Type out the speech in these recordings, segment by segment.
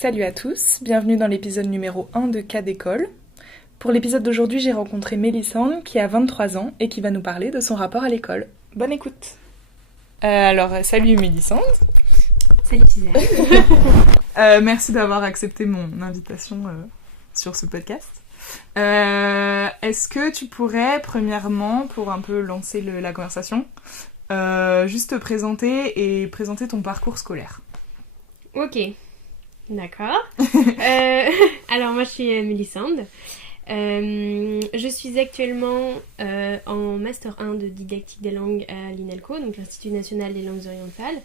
Salut à tous, bienvenue dans l'épisode numéro 1 de Cas d'école. Pour l'épisode d'aujourd'hui, j'ai rencontré Mélissande qui a 23 ans et qui va nous parler de son rapport à l'école. Bonne écoute. Salut Mélissande. Salut Gisèle. Merci d'avoir accepté mon invitation sur ce podcast. Est-ce que tu pourrais, premièrement, pour un peu lancer la conversation, juste te présenter et présenter ton parcours scolaire? Ok, d'accord. Alors moi je suis Mélissande. Je suis actuellement en Master 1 de didactique des langues à l'INALCO, donc l'Institut National des Langues Orientales.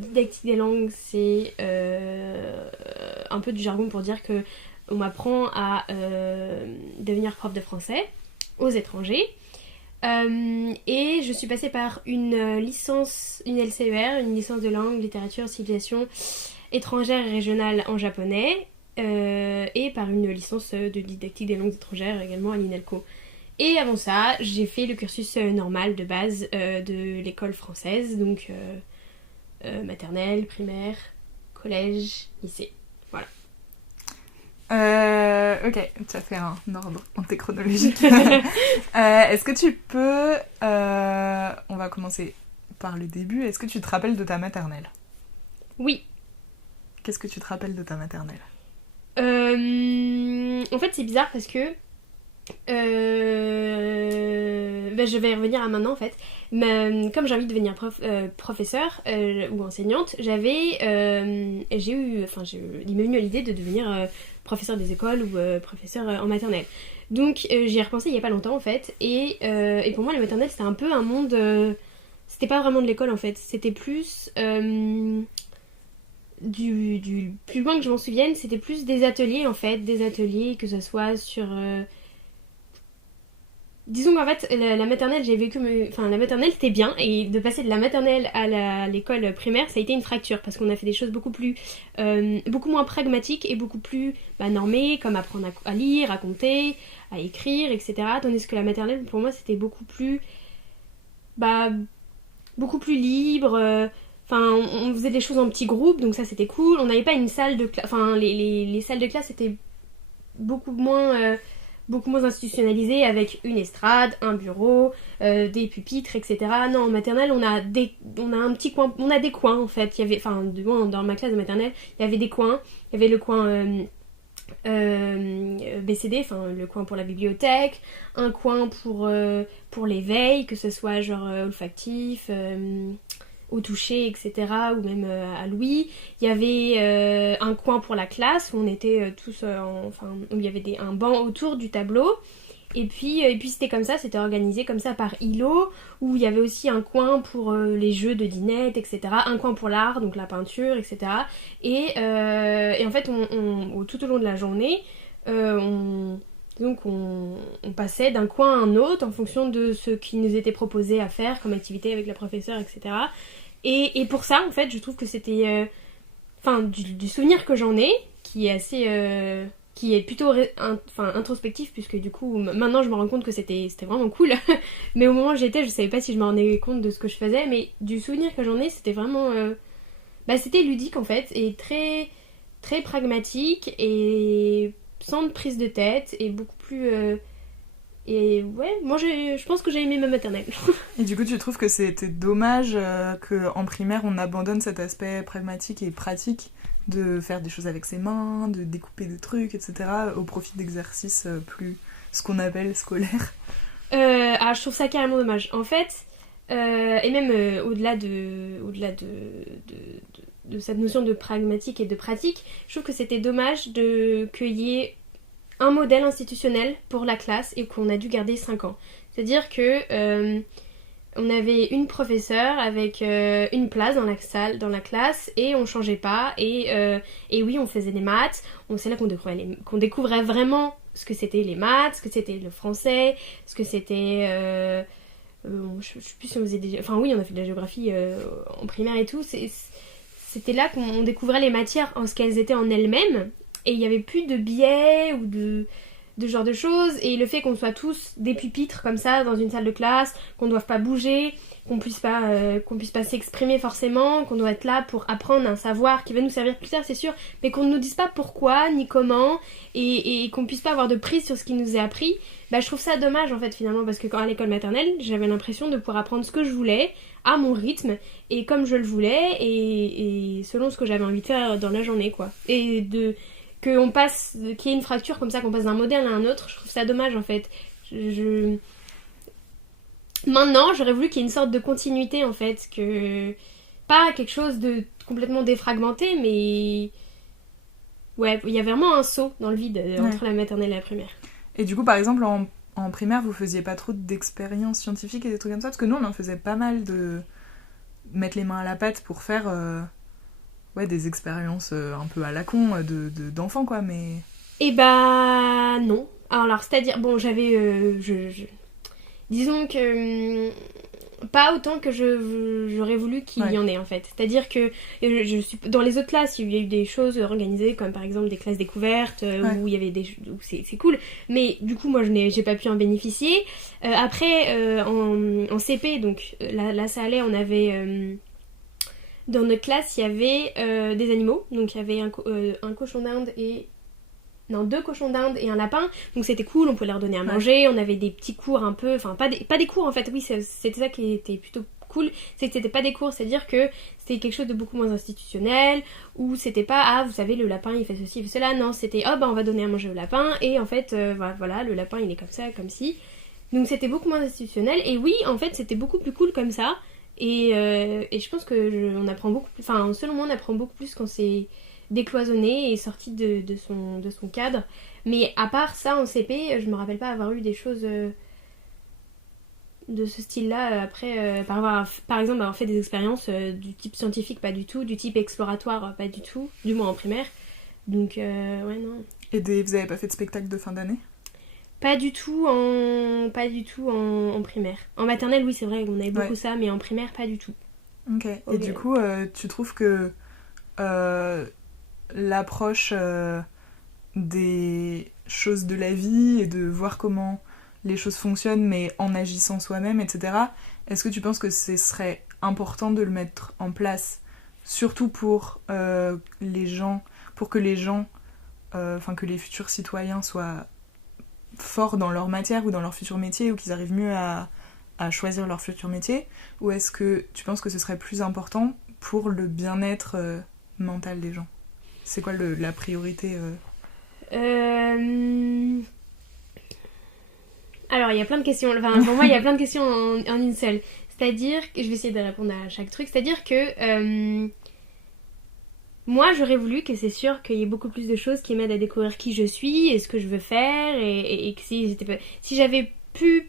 Didactique des langues, c'est un peu du jargon pour dire que on m'apprend à devenir prof de français aux étrangers. Et je suis passée par une licence, une LCER, une licence de langue, littérature, civilisation étrangère et régionale en japonais, et par une licence de didactique des langues étrangères également à l'INALCO. Et avant ça, j'ai fait le cursus normal de base de l'école française, donc maternelle, primaire, collège, lycée. Voilà. Ok, tu as fait un ordre antéchronologique. Est-ce que tu peux... on va commencer par le début. Est-ce que tu te rappelles de ta maternelle? Oui. Qu'est-ce que tu te rappelles de ta maternelle? En fait, c'est bizarre parce que... je vais y revenir à maintenant en fait. Mais, comme j'ai envie de devenir professeur ou enseignante, il m'est venu à l'idée de devenir professeur des écoles ou professeur en maternelle. Donc j'y ai repensé il y a pas longtemps en fait. Et pour moi, la maternelle c'était un peu un monde... c'était pas vraiment de l'école en fait. C'était plus... du plus loin que je m'en souvienne, c'était plus des ateliers en fait. Des ateliers que ce soit sur... Disons qu'en fait, la maternelle, la maternelle, c'était bien. Et de passer de la maternelle à l'école primaire, ça a été une fracture. Parce qu'on a fait des choses beaucoup moins pragmatiques et beaucoup plus normées, comme apprendre à lire, à compter, à écrire, etc. Tandis que la maternelle, pour moi, c'était beaucoup plus libre. On faisait des choses en petits groupes, donc ça, c'était cool. On n'avait pas une salle de classe... Enfin, les salles de classe étaient beaucoup moins institutionnalisé avec une estrade, un bureau, des pupitres, etc. Non, en maternelle, on a un petit coin, on a des coins en fait. Il y avait, dans ma classe de maternelle, il y avait des coins. Il y avait le coin BCD, le coin pour la bibliothèque, un coin pour l'éveil, que ce soit genre olfactif, au toucher, etc. ou même à l'ouïe. Il y avait un coin pour la classe où on était tous où il y avait un banc autour du tableau. Et puis c'était comme ça, c'était organisé comme ça par îlot, où il y avait aussi un coin pour les jeux de dinette, etc. Un coin pour l'art, donc la peinture, etc. Et en fait, tout au long de la journée, on passait d'un coin à un autre en fonction de ce qui nous était proposé à faire comme activité avec la professeure, etc. Et pour ça, en fait, je trouve que c'était... du souvenir que j'en ai, qui est assez... qui est plutôt introspectif, puisque du coup, maintenant, je me rends compte que c'était vraiment cool. Mais au moment où j'étais, je savais pas si je me rendais compte de ce que je faisais, mais du souvenir que j'en ai, c'était vraiment... c'était ludique, en fait, et très, très pragmatique, et sans de prise de tête, et beaucoup plus... Et ouais, moi je pense que j'ai aimé ma maternelle. Et du coup, tu trouves que c'était dommage qu'en primaire, on abandonne cet aspect pragmatique et pratique de faire des choses avec ses mains, de découper des trucs, etc., au profit d'exercices plus, ce qu'on appelle scolaires? Je trouve ça carrément dommage. En fait, et même au-delà de cette notion de pragmatique et de pratique, je trouve que c'était dommage qu'il y ait un modèle institutionnel pour la classe et qu'on a dû garder 5 ans. C'est-à-dire que on avait une professeure avec une place dans la classe et on changeait pas et oui, on faisait des maths. C'est là qu'on découvrait vraiment ce que c'était les maths, ce que c'était le français, ce que c'était... je sais plus si on faisait des... oui, on a fait de la géographie en primaire et tout. C'était là qu'on découvrait les matières en ce qu'elles étaient en elles-mêmes. Et il n'y avait plus de biais ou de ce genre de choses, et le fait qu'on soit tous des pupitres comme ça dans une salle de classe, qu'on ne doive pas bouger, qu'on puisse pas s'exprimer forcément, qu'on doit être là pour apprendre un savoir qui va nous servir plus tard, c'est sûr, mais qu'on ne nous dise pas pourquoi ni comment, et qu'on puisse pas avoir de prise sur ce qui nous est appris, bah je trouve ça dommage en fait finalement, parce que quand à l'école maternelle, j'avais l'impression de pouvoir apprendre ce que je voulais, à mon rythme, et comme je le voulais, et selon ce que j'avais envie de faire dans la journée, quoi. Et qu'il y ait une fracture comme ça, qu'on passe d'un modèle à un autre, je trouve ça dommage en fait. Maintenant, j'aurais voulu qu'il y ait une sorte de continuité en fait, que pas quelque chose de complètement défragmenté, mais ouais, il y a vraiment un saut dans le vide entre la maternelle et la primaire. Et du coup, par exemple, en primaire, vous faisiez pas trop d'expériences scientifiques et des trucs comme ça? Parce que nous, on en faisait pas mal de mettre les mains à la pâte pour faire des expériences un peu à la con d'enfants, quoi, mais... Eh bah non. Alors, c'est-à-dire, bon, j'avais... Disons que... pas autant que j'aurais voulu qu'il y en ait, en fait. C'est-à-dire que je suis dans les autres classes, il y a eu des choses organisées, comme par exemple des classes découvertes, où il y avait où c'est cool. Mais du coup, moi, j'ai pas pu en bénéficier. Après, en CP, donc là, ça allait, on avait... dans notre classe, il y avait des animaux. Donc, il y avait un cochon d'Inde et... Non, 2 cochons d'Inde et un lapin, donc c'était cool, on pouvait leur donner à manger, on avait des petits cours un peu, enfin pas des cours en fait, oui c'était ça qui était plutôt cool, c'est que c'était pas des cours, c'est-à-dire que c'était quelque chose de beaucoup moins institutionnel, où c'était pas, vous savez le lapin il fait ceci, il fait cela, non c'était on va donner à manger au lapin, et en fait voilà, le lapin il est comme ça, comme ci, donc c'était beaucoup moins institutionnel, et oui en fait c'était beaucoup plus cool comme ça, et je pense que on apprend beaucoup plus, enfin selon moi on apprend beaucoup plus quand c'est décloisonné et sorti de son cadre. Mais à part ça, en CP, je me rappelle pas avoir eu des choses de ce style-là. Après, par exemple, avoir fait des expériences du type scientifique, pas du tout. Du type exploratoire, pas du tout. Du moins en primaire. Donc, ouais, non. Et vous avez pas fait de spectacle de fin d'année? Pas du tout en primaire. En maternelle, oui, c'est vrai, on avait beaucoup ça, mais en primaire, pas du tout. Ok. Et du coup, tu trouves que l'approche des choses de la vie et de voir comment les choses fonctionnent, mais en agissant soi-même, etc. Est-ce que tu penses que ce serait important de le mettre en place, surtout pour les gens, pour que les gens, que les futurs citoyens soient forts dans leur matière ou dans leur futur métier, ou qu'ils arrivent mieux à choisir leur futur métier, ou est-ce que tu penses que ce serait plus important pour le bien-être mental des gens? C'est quoi la priorité Alors, il y a plein de questions. Enfin, pour moi, il y a plein de questions en une seule. C'est-à-dire que... Je vais essayer de répondre à chaque truc. C'est-à-dire que... moi, j'aurais voulu que c'est sûr qu'il y ait beaucoup plus de choses qui m'aident à découvrir qui je suis et ce que je veux faire. Et que si j'avais pu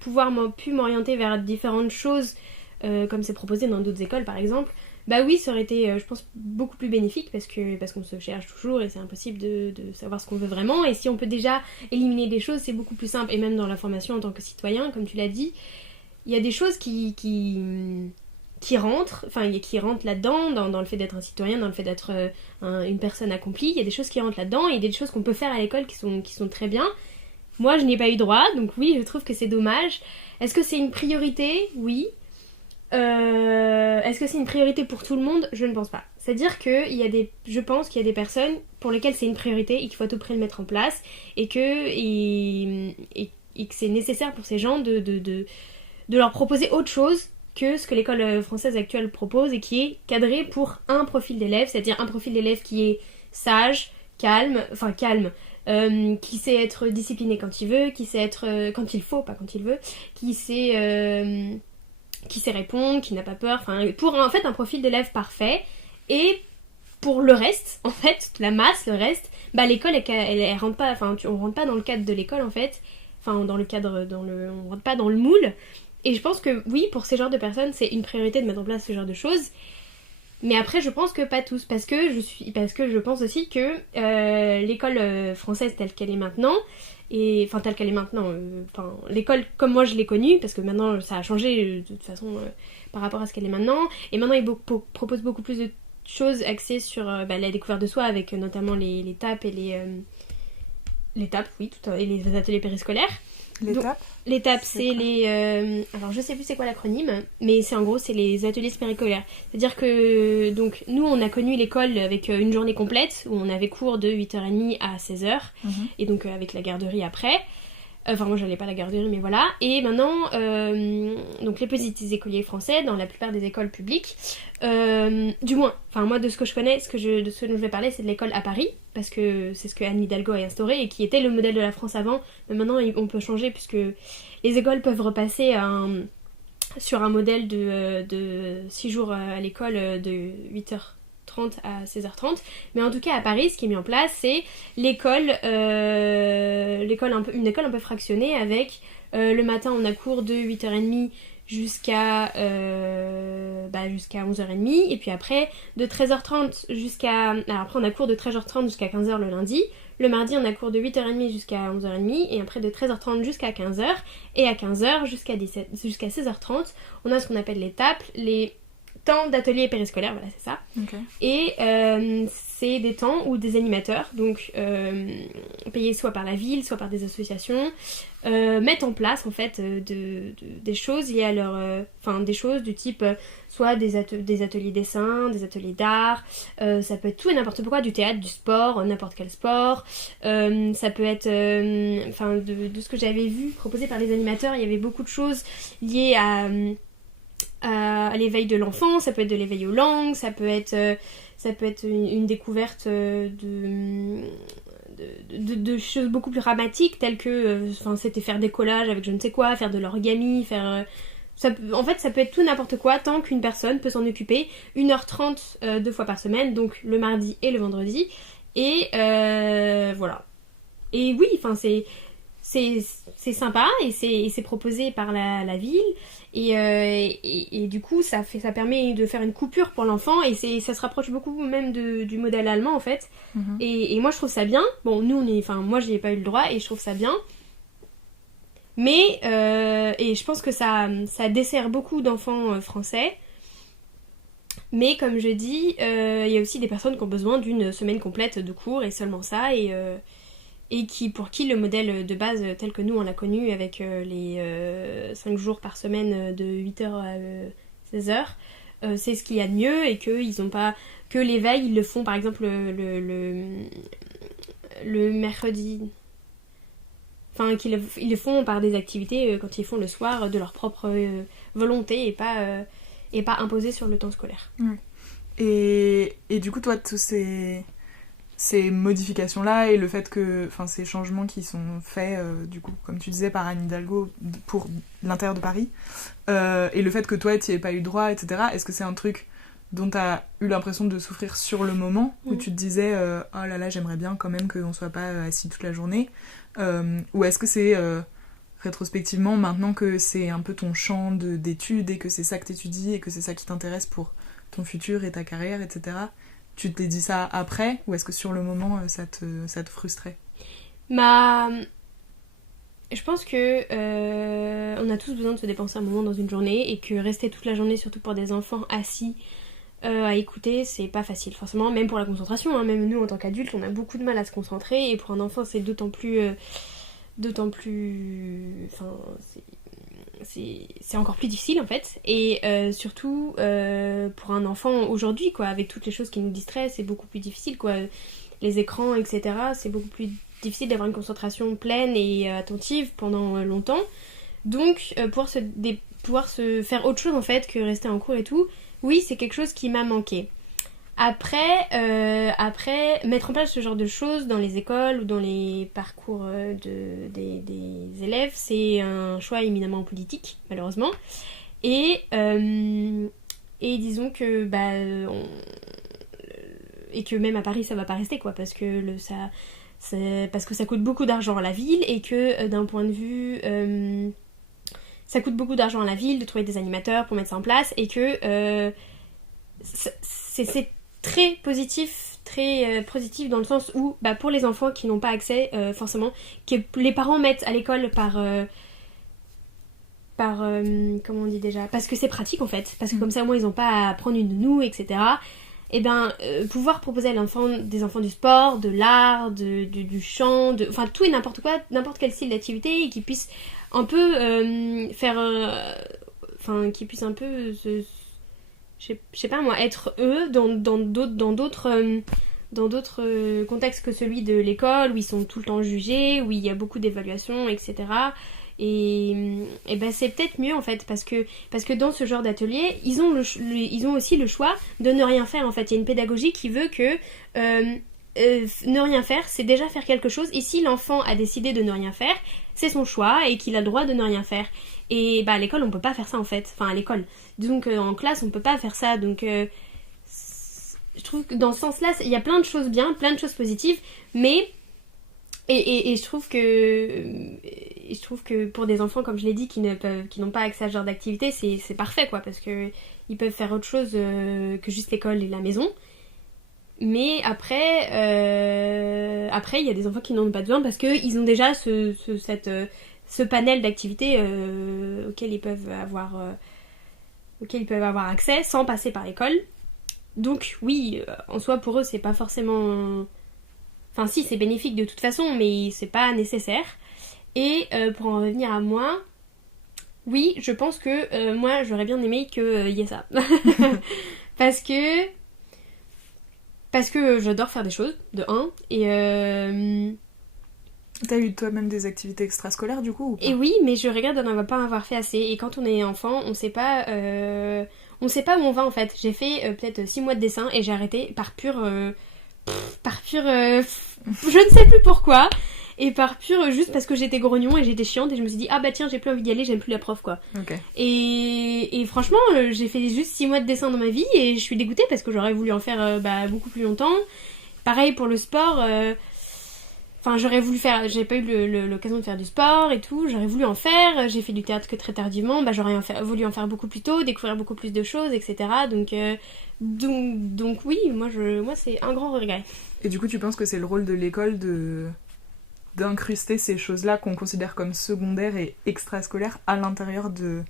m'orienter vers différentes choses, comme c'est proposé dans d'autres écoles, par exemple... Bah oui, ça aurait été, je pense, beaucoup plus bénéfique parce qu'on se cherche toujours et c'est impossible de savoir ce qu'on veut vraiment. Et si on peut déjà éliminer des choses, c'est beaucoup plus simple. Et même dans la formation en tant que citoyen, comme tu l'as dit, il y a des choses qui rentrent là-dedans, dans le fait d'être un citoyen, dans le fait d'être une personne accomplie. Il y a des choses qui rentrent là-dedans et il y a des choses qu'on peut faire à l'école qui sont très bien. Moi, je n'y ai pas eu droit, donc oui, je trouve que c'est dommage. Est-ce que c'est une priorité? Oui. Est-ce que c'est une priorité pour tout le monde? Je ne pense pas. C'est-à-dire que je pense qu'il y a des personnes pour lesquelles c'est une priorité et qu'il faut à tout prix le mettre en place et que c'est nécessaire pour ces gens de leur proposer autre chose que ce que l'école française actuelle propose et qui est cadré pour un profil d'élève, c'est-à-dire un profil d'élève qui est sage, calme, qui sait être discipliné quand il veut, qui sait être quand il faut, pas quand il veut, qui sait répondre, qui n'a pas peur, pour en fait un profil d'élève parfait. Et pour le reste, en fait, la masse, le reste, l'école elle rentre pas, on rentre pas dans le cadre de l'école en fait, on rentre pas dans le moule. Et je pense que oui, pour ces genres de personnes, c'est une priorité de mettre en place ce genre de choses. Mais après, je pense que pas tous, parce que je pense aussi que l'école française telle qu'elle est maintenant, l'école comme moi je l'ai connue, parce que maintenant ça a changé de toute façon par rapport à ce qu'elle est maintenant, et maintenant il propose beaucoup plus de choses axées sur la découverte de soi, avec notamment les TAP et l'étape, oui, et les ateliers périscolaires. L'étape, c'est les... alors, je sais plus c'est quoi l'acronyme, mais c'est les ateliers périscolaires. C'est-à-dire que, donc, nous, on a connu l'école avec une journée complète, où on avait cours de 8h30 à 16h, et donc avec la garderie après. Enfin, moi, j'allais pas à la garderie, mais voilà. Et maintenant, donc les petits écoliers français, dans la plupart des écoles publiques, du moins, enfin, moi, de ce que je connais, de ce dont je vais parler, c'est de l'école à Paris, parce que c'est ce que Anne Hidalgo a instauré, et qui était le modèle de la France avant. Mais maintenant, on peut changer, puisque les écoles peuvent repasser sur un modèle de 6 jours à l'école de 8h30 à 16h30, mais en tout cas à Paris, ce qui est mis en place, c'est une école un peu fractionnée avec le matin on a cours de 8h30 jusqu'à 11h30, et puis après de 13h30 alors après on a cours de 13h30 jusqu'à 15h le lundi, le mardi on a cours de 8h30 jusqu'à 11h30, et après de 13h30 jusqu'à 15h, et à 15h jusqu'à 16h30 on a ce qu'on appelle les TAP, les temps d'ateliers périscolaires, voilà, c'est ça. Okay. Et c'est des temps où des animateurs, donc payés soit par la ville, soit par des associations, mettent en place en fait des choses liées à leur... des choses du type soit des ateliers dessin, des ateliers d'art, ça peut être tout et n'importe quoi, du théâtre, du sport, n'importe quel sport, ça peut être... de ce que j'avais vu proposé par les animateurs, il y avait beaucoup de choses liées à l'éveil de l'enfant, ça peut être de l'éveil aux langues, ça peut être une découverte de choses beaucoup plus dramatiques, telles que c'était faire des collages avec je ne sais quoi, faire de l'origami, en fait ça peut être tout n'importe quoi tant qu'une personne peut s'en occuper 1h30 2 fois par semaine, donc le mardi et le vendredi, et voilà. Et oui, c'est sympa, et c'est proposé par la ville, et du coup ça permet de faire une coupure pour l'enfant, et ça se rapproche beaucoup même du modèle allemand en fait. Et moi je trouve ça bien. Bon, moi j'y ai pas eu le droit et je trouve ça bien, mais et je pense que ça dessert beaucoup d'enfants français, mais comme je dis, il y a aussi des personnes qui ont besoin d'une semaine complète de cours, et seulement ça, et pour qui le modèle de base tel que nous on l'a connu avec les 5 jours par semaine de 8h à 16h, c'est ce qu'il y a de mieux, et qu'ils ont pas... que l'éveil ils le font par exemple le mercredi, qu'ils le font par des activités quand ils font le soir de leur propre volonté, et pas imposé sur le temps scolaire. Et du coup toi tous ces modifications-là, et le fait que, ces changements qui sont faits, du coup, comme tu disais, par Anne Hidalgo pour l'intérieur de Paris, et le fait que toi, tu n'y aies pas eu droit, etc., est-ce que c'est un truc dont tu as eu l'impression de souffrir sur le moment, où tu te disais « Oh là là, j'aimerais bien quand même qu'on soit pas assis toute la journée », ou est-ce que c'est rétrospectivement, maintenant que c'est un peu ton champ d'études, et que c'est ça que t'étudies, et que c'est ça qui t'intéresse pour ton futur et ta carrière, etc., tu t'es dit ça après, ou est-ce que sur le moment ça te frustrait ? Je pense que on a tous besoin de se dépenser un moment dans une journée, et que rester toute la journée, surtout pour des enfants assis à écouter, c'est pas facile forcément, même pour la concentration, hein. Même nous en tant qu'adultes on a beaucoup de mal à se concentrer, et pour un enfant c'est d'autant plus c'est encore plus difficile en fait, et surtout pour un enfant aujourd'hui, quoi, avec toutes les choses qui nous distraient, c'est beaucoup plus difficile, quoi, les écrans, etc., c'est beaucoup plus difficile d'avoir une concentration pleine et attentive pendant longtemps, donc pouvoir se faire autre chose en fait que rester en cours et tout, oui, c'est quelque chose qui m'a manqué. Après, mettre en place ce genre de choses dans les écoles ou dans les parcours des élèves, c'est un choix éminemment politique, malheureusement. Et disons que, et que même à Paris, ça va pas rester, quoi, parce que ça coûte beaucoup d'argent à la ville, et que d'un point de vue... ça coûte beaucoup d'argent à la ville de trouver des animateurs pour mettre ça en place, et que c'est très positif dans le sens où pour les enfants qui n'ont pas accès forcément, que les parents mettent à l'école par comment on dit déjà, parce que c'est pratique en fait, parce que comme ça au moins ils n'ont pas à prendre une nounou, etc. pouvoir proposer à des enfants du sport, de l'art, du chant, enfin tout et n'importe quoi, n'importe quel style d'activité, et qu'ils puissent un peu qu'ils puissent un peu je sais pas moi, être eux dans d'autres contextes que celui de l'école, où ils sont tout le temps jugés, où il y a beaucoup d'évaluations, etc. Et c'est peut-être mieux en fait, parce que dans ce genre d'atelier, ils ont aussi le choix de ne rien faire en fait. Il y a une pédagogie qui veut que ne rien faire, c'est déjà faire quelque chose, et si l'enfant a décidé de ne rien faire, c'est son choix et qu'il a le droit de ne rien faire. Et à l'école, on peut pas faire ça en fait. Enfin, à l'école. Donc en classe, on peut pas faire ça. Donc je trouve que dans ce sens-là, il y a plein de choses bien, plein de choses positives, mais je trouve que pour des enfants, comme je l'ai dit, qui n'ont pas accès à ce genre d'activité, c'est parfait quoi, parce que ils peuvent faire autre chose que juste l'école et la maison. Mais après, il y a des enfants qui n'en ont pas besoin parce qu'ils ont déjà ce panel d'activités auxquelles ils peuvent avoir accès sans passer par l'école. Donc oui, en soi pour eux c'est pas forcément... Enfin si, c'est bénéfique de toute façon, mais c'est pas nécessaire. Et pour en revenir à moi, oui, je pense que moi j'aurais bien aimé qu'il y ait ça. Parce que j'adore faire des choses, de 1, et... T'as eu toi-même des activités extrascolaires du coup ou pas? Et oui, mais je regrette de n'en pas avoir fait assez, et quand on est enfant, on sait pas où on va en fait. J'ai fait peut-être 6 mois de dessin, et j'ai arrêté par pur... je ne sais plus pourquoi, et par pur juste parce que j'étais grognon et j'étais chiante, et je me suis dit ah bah tiens, j'ai plus envie d'y aller, j'aime plus la prof quoi. Okay. Et franchement j'ai fait juste 6 mois de dessin dans ma vie, et je suis dégoûtée parce que j'aurais voulu en faire beaucoup plus longtemps. Pareil pour le sport, j'aurais voulu faire, j'ai pas eu l'occasion de faire du sport et tout, j'aurais voulu en faire, j'ai fait du théâtre que très tardivement, j'aurais voulu en faire beaucoup plus tôt, découvrir beaucoup plus de choses, etc. Donc oui, moi c'est un grand regret. Et du coup tu penses que c'est le rôle de l'école d'incruster ces choses-là qu'on considère comme secondaires et extrascolaires à l'intérieur de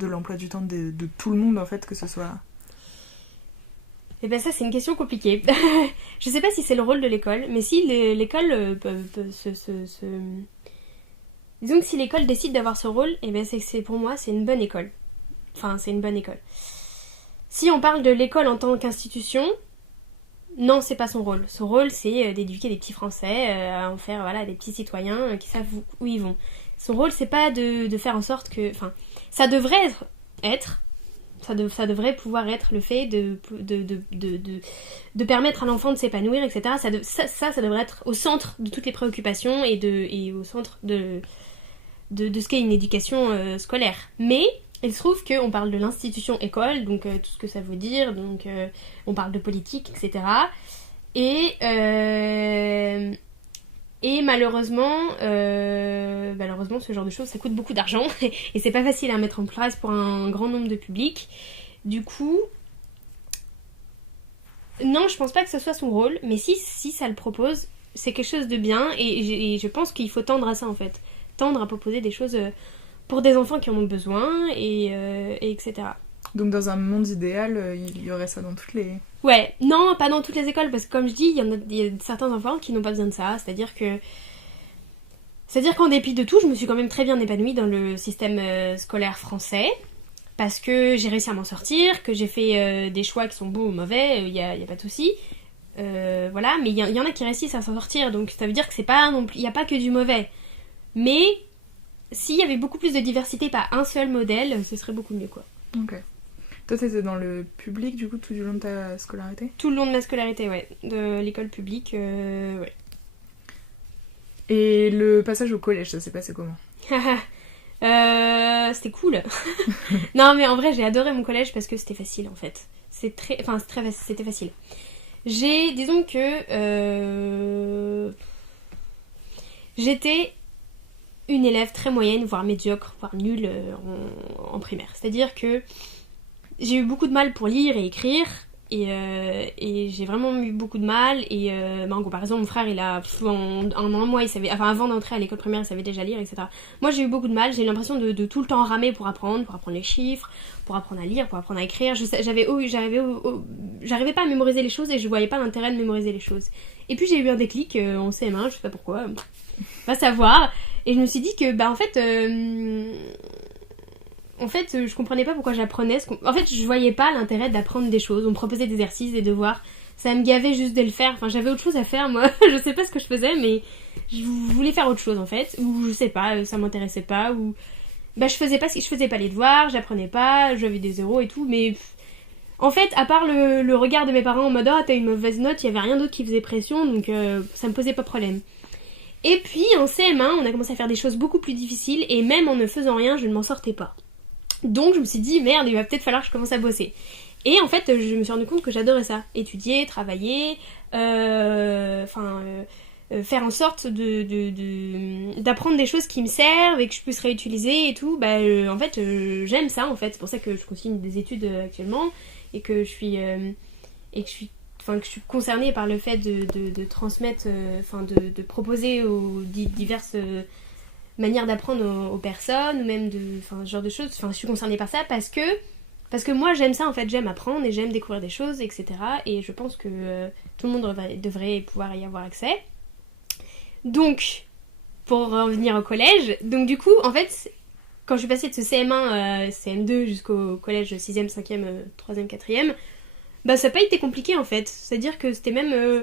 l'emploi du temps de tout le monde en fait, que ce soit... Ça c'est une question compliquée. Je sais pas si c'est le rôle de l'école, mais si l'école disons que si l'école décide d'avoir ce rôle, c'est pour moi c'est une bonne école. Enfin c'est une bonne école. Si on parle de l'école en tant qu'institution, non, c'est pas son rôle. Son rôle, c'est d'éduquer des petits Français, à en faire des petits citoyens qui savent où ils vont. Son rôle, c'est pas de faire en sorte que... Enfin, ça devrait ça devrait pouvoir être le fait de permettre à l'enfant de s'épanouir, etc. Ça devrait être au centre de toutes les préoccupations et au centre de ce qu'est une éducation scolaire. Mais... il se trouve qu'on parle de l'institution école, donc tout ce que ça veut dire, donc on parle de politique, etc. Et malheureusement, ce genre de choses, ça coûte beaucoup d'argent, et c'est pas facile à mettre en place pour un grand nombre de publics. Du coup, non, je pense pas que ce soit son rôle, mais si ça le propose, c'est quelque chose de bien, et je pense qu'il faut tendre à ça en fait. Tendre à proposer des choses... pour des enfants qui en ont besoin, et etc. Donc dans un monde idéal, il y aurait ça dans toutes les... Ouais, non, pas dans toutes les écoles, parce que comme je dis, il y a certains enfants qui n'ont pas besoin de ça, c'est-à-dire qu'en dépit de tout, je me suis quand même très bien épanouie dans le système scolaire français, parce que j'ai réussi à m'en sortir, que j'ai fait des choix qui sont bons ou mauvais, il y a pas de souci. Voilà, mais il y en a qui réussissent à s'en sortir, donc ça veut dire que c'est pas non plus, il n'y a pas que du mauvais. Mais... s'il y avait beaucoup plus de diversité, pas un seul modèle, ce serait beaucoup mieux, quoi. Ok. Toi, t'étais dans le public, du coup, tout du long de ta scolarité ? Tout le long de ma scolarité, ouais. De l'école publique, ouais. Et le passage au collège, ça s'est passé comment ? C'était cool. Non, mais en vrai, j'ai adoré mon collège parce que c'était facile, en fait. C'était facile. Disons que... j'étais... une élève très moyenne, voire médiocre, voire nulle en primaire. C'est-à-dire que j'ai eu beaucoup de mal pour lire et écrire, Et j'ai vraiment eu beaucoup de mal. Et en comparaison, mon frère, il a en un mois, il savait, enfin avant d'entrer à l'école primaire, il savait déjà lire, etc. Moi, j'ai eu beaucoup de mal. J'ai eu l'impression de tout le temps ramer pour apprendre les chiffres, pour apprendre à lire, pour apprendre à écrire. J'arrivais pas à mémoriser les choses et je voyais pas l'intérêt de mémoriser les choses. Et puis j'ai eu un déclic en CM1, je sais pas pourquoi, va savoir. Et je me suis dit que en fait, je comprenais pas pourquoi j'apprenais. En fait, je voyais pas l'intérêt d'apprendre des choses. On me proposait des exercices, des devoirs. Ça me gavait juste de le faire. Enfin, j'avais autre chose à faire, moi. Je sais pas ce que je faisais, mais je voulais faire autre chose, en fait. Ou je sais pas, ça m'intéressait pas. Ou je faisais pas les devoirs, j'apprenais pas, j'avais des zéros et tout. Mais en fait, à part le regard de mes parents en mode « Oh, t'as une mauvaise note », il y avait rien d'autre qui faisait pression, donc ça me posait pas problème. Et puis, en CM1, on a commencé à faire des choses beaucoup plus difficiles. Et même en ne faisant rien, je ne m'en sortais pas. Donc je me suis dit merde, il va peut-être falloir que je commence à bosser. Et en fait je me suis rendu compte que j'adorais ça. Étudier, travailler, faire en sorte d'apprendre des choses qui me servent et que je puisse réutiliser et tout. En fait j'aime ça en fait. C'est pour ça que je continue des études actuellement et que je suis concernée par le fait de transmettre, de proposer aux diverses manière d'apprendre aux personnes ou même ce genre de choses. Je suis concernée par ça parce que moi j'aime ça en fait, j'aime apprendre et j'aime découvrir des choses, etc. Et je pense que tout le monde devrait pouvoir y avoir accès. Donc pour revenir au collège, donc du coup en fait quand je suis passée de ce CM1 CM2 jusqu'au collège 6e, 5e, 3e, 4e, ça n'a pas été compliqué en fait. C'est-à-dire que c'était même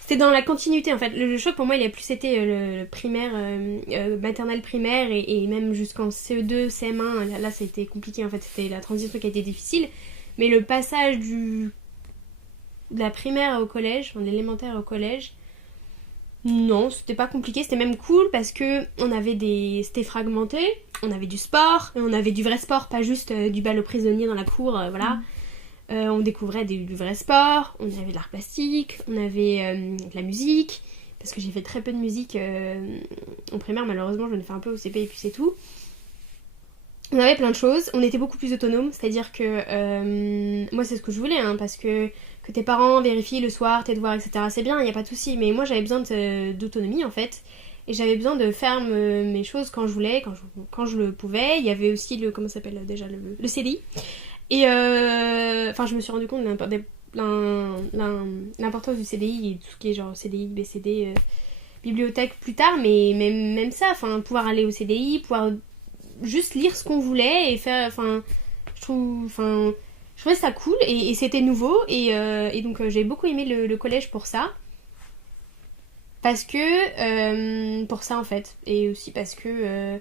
c'était dans la continuité en fait. Le choc pour moi il a plus été le primaire, maternelle primaire et même jusqu'en CE2, CM1, là ça a été compliqué en fait, c'était la transition qui a été difficile. Mais le passage de la primaire au collège, de l'élémentaire au collège, non, c'était pas compliqué, c'était même cool parce que c'était fragmenté, on avait du sport, on avait du vrai sport, pas juste du bal aux prisonniers dans la cour, voilà. On découvrait du vrai sport, on avait de l'art plastique, on avait de la musique, parce que j'ai fait très peu de musique en primaire, malheureusement j'en ai fait un peu au CP et puis c'est tout. On avait plein de choses, on était beaucoup plus autonome, c'est-à-dire que moi c'est ce que je voulais, parce que tes parents vérifient le soir tes devoirs, etc. C'est bien, il n'y a pas de souci, mais moi j'avais besoin d'autonomie en fait, et j'avais besoin de faire mes choses quand je voulais, quand je le pouvais. Il y avait aussi le CDI. Et je me suis rendu compte de l'importance du CDI et tout ce qui est genre CDI, BCD, bibliothèque plus tard, mais même ça, pouvoir aller au CDI, pouvoir juste lire ce qu'on voulait et faire, je trouvais ça cool et c'était nouveau et donc j'ai beaucoup aimé le collège pour ça. Parce que, pour ça en fait, et aussi parce que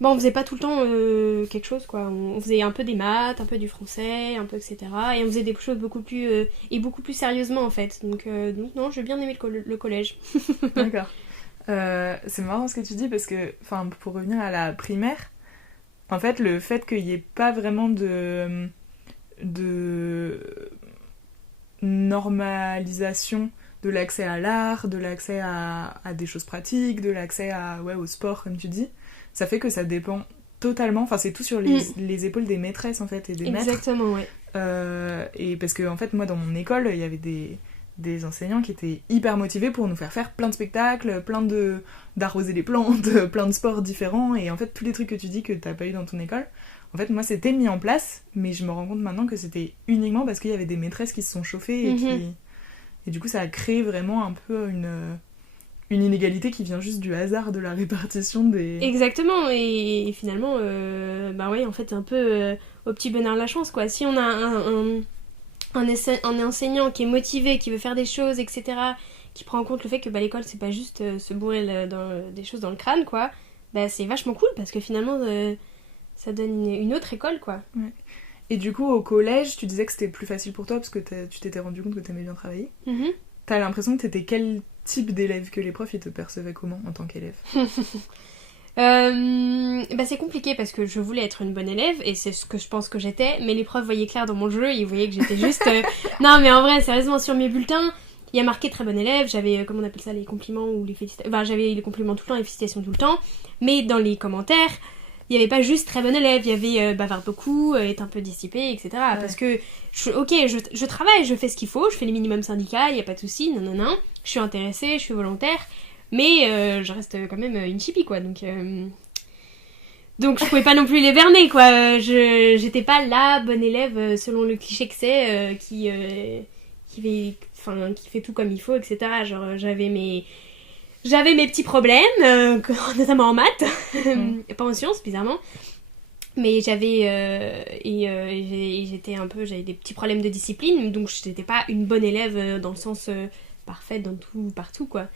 on faisait pas tout le temps quelque chose quoi, on faisait un peu des maths, un peu du français, un peu etc. Et on faisait des choses beaucoup plus sérieusement en fait, donc non, j'ai bien aimé le collège. D'accord. C'est marrant ce que tu dis parce que, pour revenir à la primaire, en fait le fait qu'il n'y ait pas vraiment de normalisation de l'accès à l'art, de l'accès à des choses pratiques, de l'accès au sport comme tu dis, ça fait que ça dépend totalement, c'est tout sur les épaules des maîtresses en fait et des maîtres. Exactement, ouais. Et parce que en fait moi dans mon école il y avait des enseignants qui étaient hyper motivés pour nous faire plein de spectacles, d'arroser les plantes, plein de sports différents, et en fait tous les trucs que tu dis que t'as pas eu dans ton école, en fait moi c'était mis en place, mais je me rends compte maintenant que c'était uniquement parce qu'il y avait des maîtresses qui se sont chauffées et du coup ça a créé vraiment un peu une inégalité qui vient juste du hasard de la répartition des... Exactement, et finalement oui en fait c'est un peu au petit bonheur la chance quoi. Si on a un enseignant qui est motivé, qui veut faire des choses, etc., qui prend en compte le fait que l'école c'est pas juste se bourrer des choses dans le crâne quoi, c'est vachement cool parce que finalement ça donne une autre école quoi. Ouais. Et du coup au collège tu disais que c'était plus facile pour toi parce que tu t'étais rendu compte que t'aimais bien travailler. T'as l'impression que t'étais quel type d'élève, que les profs ils te percevaient comment en tant qu'élève? C'est compliqué parce que je voulais être une bonne élève et c'est ce que je pense que j'étais, mais les profs voyaient clair dans mon jeu, ils voyaient que j'étais juste non mais en vrai sérieusement sur mes bulletins il y a marqué très bonne élève, j'avais comment on appelle ça, les compliments ou les félicitations, j'avais les compliments tout le temps, les félicitations tout le temps, mais dans les commentaires il n'y avait pas juste très bon élève, il y avait bavarde beaucoup, est un peu dissipé, etc. Ouais. Parce que, je travaille, je fais ce qu'il faut, je fais les minimums syndicales, il n'y a pas de souci, non, je suis intéressée, je suis volontaire, mais je reste quand même une chippie, quoi, donc je pouvais pas non plus les berner, quoi, j'étais pas la bonne élève selon le cliché que c'est, qui fait tout comme il faut, etc. Genre, j'avais mes petits problèmes, notamment en maths, pas en sciences, bizarrement. Mais j'avais j'avais des petits problèmes de discipline, donc je n'étais pas une bonne élève dans le sens parfaite dans tout, partout, quoi.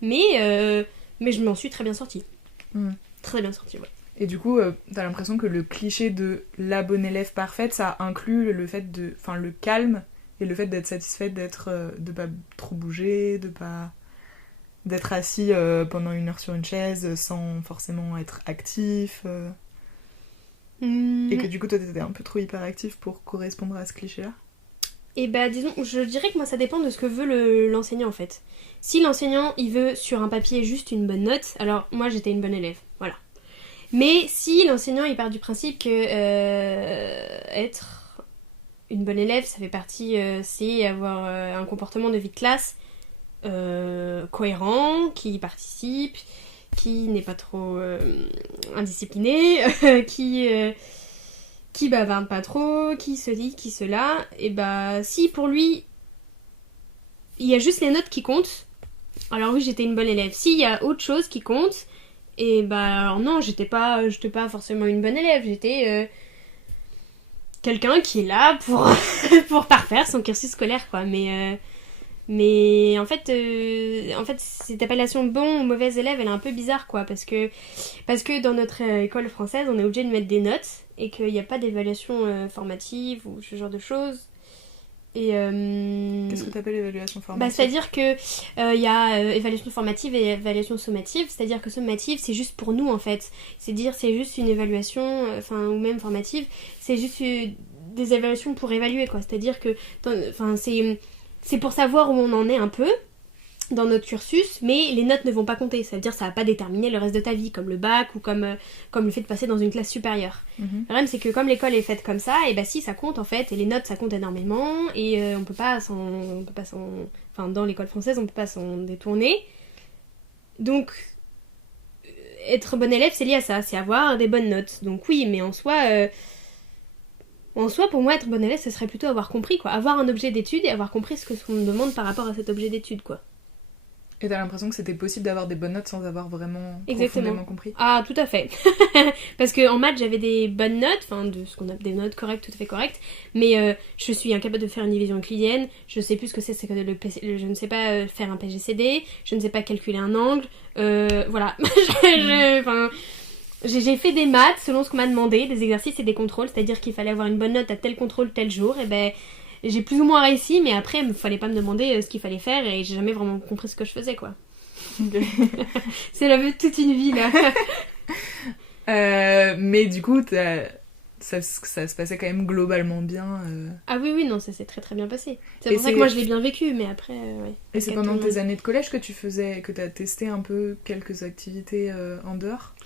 Mais je m'en suis très bien sortie. Très bien sortie, ouais. Et du coup, t'as l'impression que le cliché de la bonne élève parfaite, ça inclut le fait de... Enfin, le calme et le fait d'être satisfaite de pas trop bouger, d'être assis pendant 1 heure sur une chaise sans forcément être actif. Et que du coup, toi, t'étais un peu trop hyperactif pour correspondre à ce cliché-là. Et bah, disons, je dirais que moi, ça dépend de ce que veut l'enseignant, en fait. Si l'enseignant, il veut sur un papier juste une bonne note, alors moi, j'étais une bonne élève, voilà. Mais si l'enseignant, il part du principe que être une bonne élève, ça fait partie, c'est avoir un comportement de vie de classe cohérent, qui participe, qui n'est pas trop indiscipliné, qui bavarde pas trop, qui se dit, qui cela, et bah si pour lui il y a juste les notes qui comptent, alors oui, j'étais une bonne élève. S'il y a autre chose qui compte, et bah alors non, j'étais pas forcément une bonne élève, j'étais quelqu'un qui est là pour parfaire son cursus scolaire, quoi. Mais en fait cette appellation bon ou mauvais élève, elle est un peu bizarre, quoi, parce que dans notre école française, on est obligé de mettre des notes et qu'il n'y a pas d'évaluation formative ou ce genre de choses. Et qu'est-ce que t'appelles évaluation formative ? C'est-à-dire que y a évaluation formative et évaluation sommative, c'est-à-dire que sommative, c'est juste pour nous, en fait. C'est juste une évaluation, ou même formative, c'est juste des évaluations pour évaluer, quoi. C'est-à-dire que c'est pour savoir où on en est un peu dans notre cursus, mais les notes ne vont pas compter. Ça veut dire que ça va pas déterminer le reste de ta vie, comme le bac ou comme le fait de passer dans une classe supérieure. Le problème, c'est que comme l'école est faite comme ça, et bah si, ça compte en fait, et les notes, ça compte énormément, et on peut pas dans l'école française, on peut pas s'en détourner. Donc, être bon élève, c'est lié à ça, c'est avoir des bonnes notes. Donc oui, mais en soi, pour moi, être bon élève, ce serait plutôt avoir compris, quoi. Avoir un objet d'étude et avoir compris ce qu'on me demande par rapport à cet objet d'étude, quoi. Et t'as l'impression que c'était possible d'avoir des bonnes notes sans avoir vraiment profondément compris ? Ah, tout à fait. Parce qu'en maths, j'avais des bonnes notes, de ce qu'on appelle des notes correctes, tout à fait correctes, mais je suis incapable de faire une division euclidienne, je sais plus ce que c'est que je ne sais pas faire un PGCD, je ne sais pas calculer un angle, voilà. J'ai fait des maths selon ce qu'on m'a demandé, des exercices et des contrôles, c'est-à-dire qu'il fallait avoir une bonne note à tel contrôle tel jour, et ben j'ai plus ou moins réussi, mais après il fallait pas me demander ce qu'il fallait faire et j'ai jamais vraiment compris ce que je faisais, quoi. C'est la vue de toute une vie, là. Mais du coup, ça se passait quand même globalement bien. Ah oui, non, ça s'est très très bien passé. C'est pour ça que moi je l'ai bien vécu, mais après, ouais. Et c'est pendant tes années de collège que t'as testé un peu quelques activités en dehors ?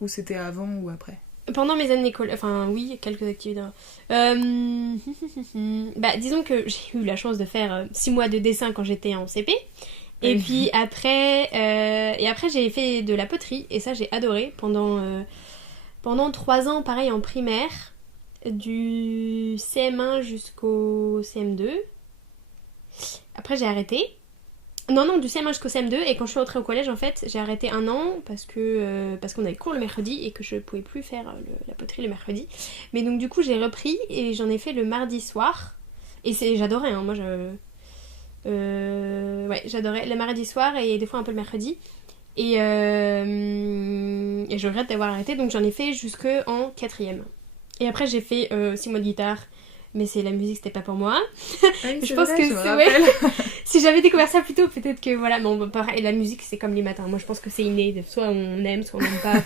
Ou c'était avant ou après ? Pendant mes années collège, oui, quelques activités. Disons que j'ai eu la chance de faire 6 mois de dessin quand j'étais en CP. Et puis après j'ai fait de la poterie et ça j'ai adoré pendant 3 ans, pareil en primaire, du CM1 jusqu'au CM2. Après j'ai arrêté. Non, du CM1 jusqu'au CM2, et quand je suis rentrée au collège, en fait, j'ai arrêté 1 an parce qu'on avait cours le mercredi et que je pouvais plus faire la poterie le mercredi. Mais donc du coup, j'ai repris et j'en ai fait le mardi soir. Et j'adorais, hein, moi j'adorais le mardi soir et des fois un peu le mercredi. Et je regrette d'avoir arrêté, donc j'en ai fait jusqu'en 4ème. Et après, j'ai fait 6 mois de guitare. Mais la musique, c'était pas pour moi. Oui, je pense que si j'avais découvert ça plus tôt, peut-être que voilà. Mais pareil, la musique, c'est comme les matins. Moi, je pense que c'est inné. Soit on aime, soit on n'aime pas.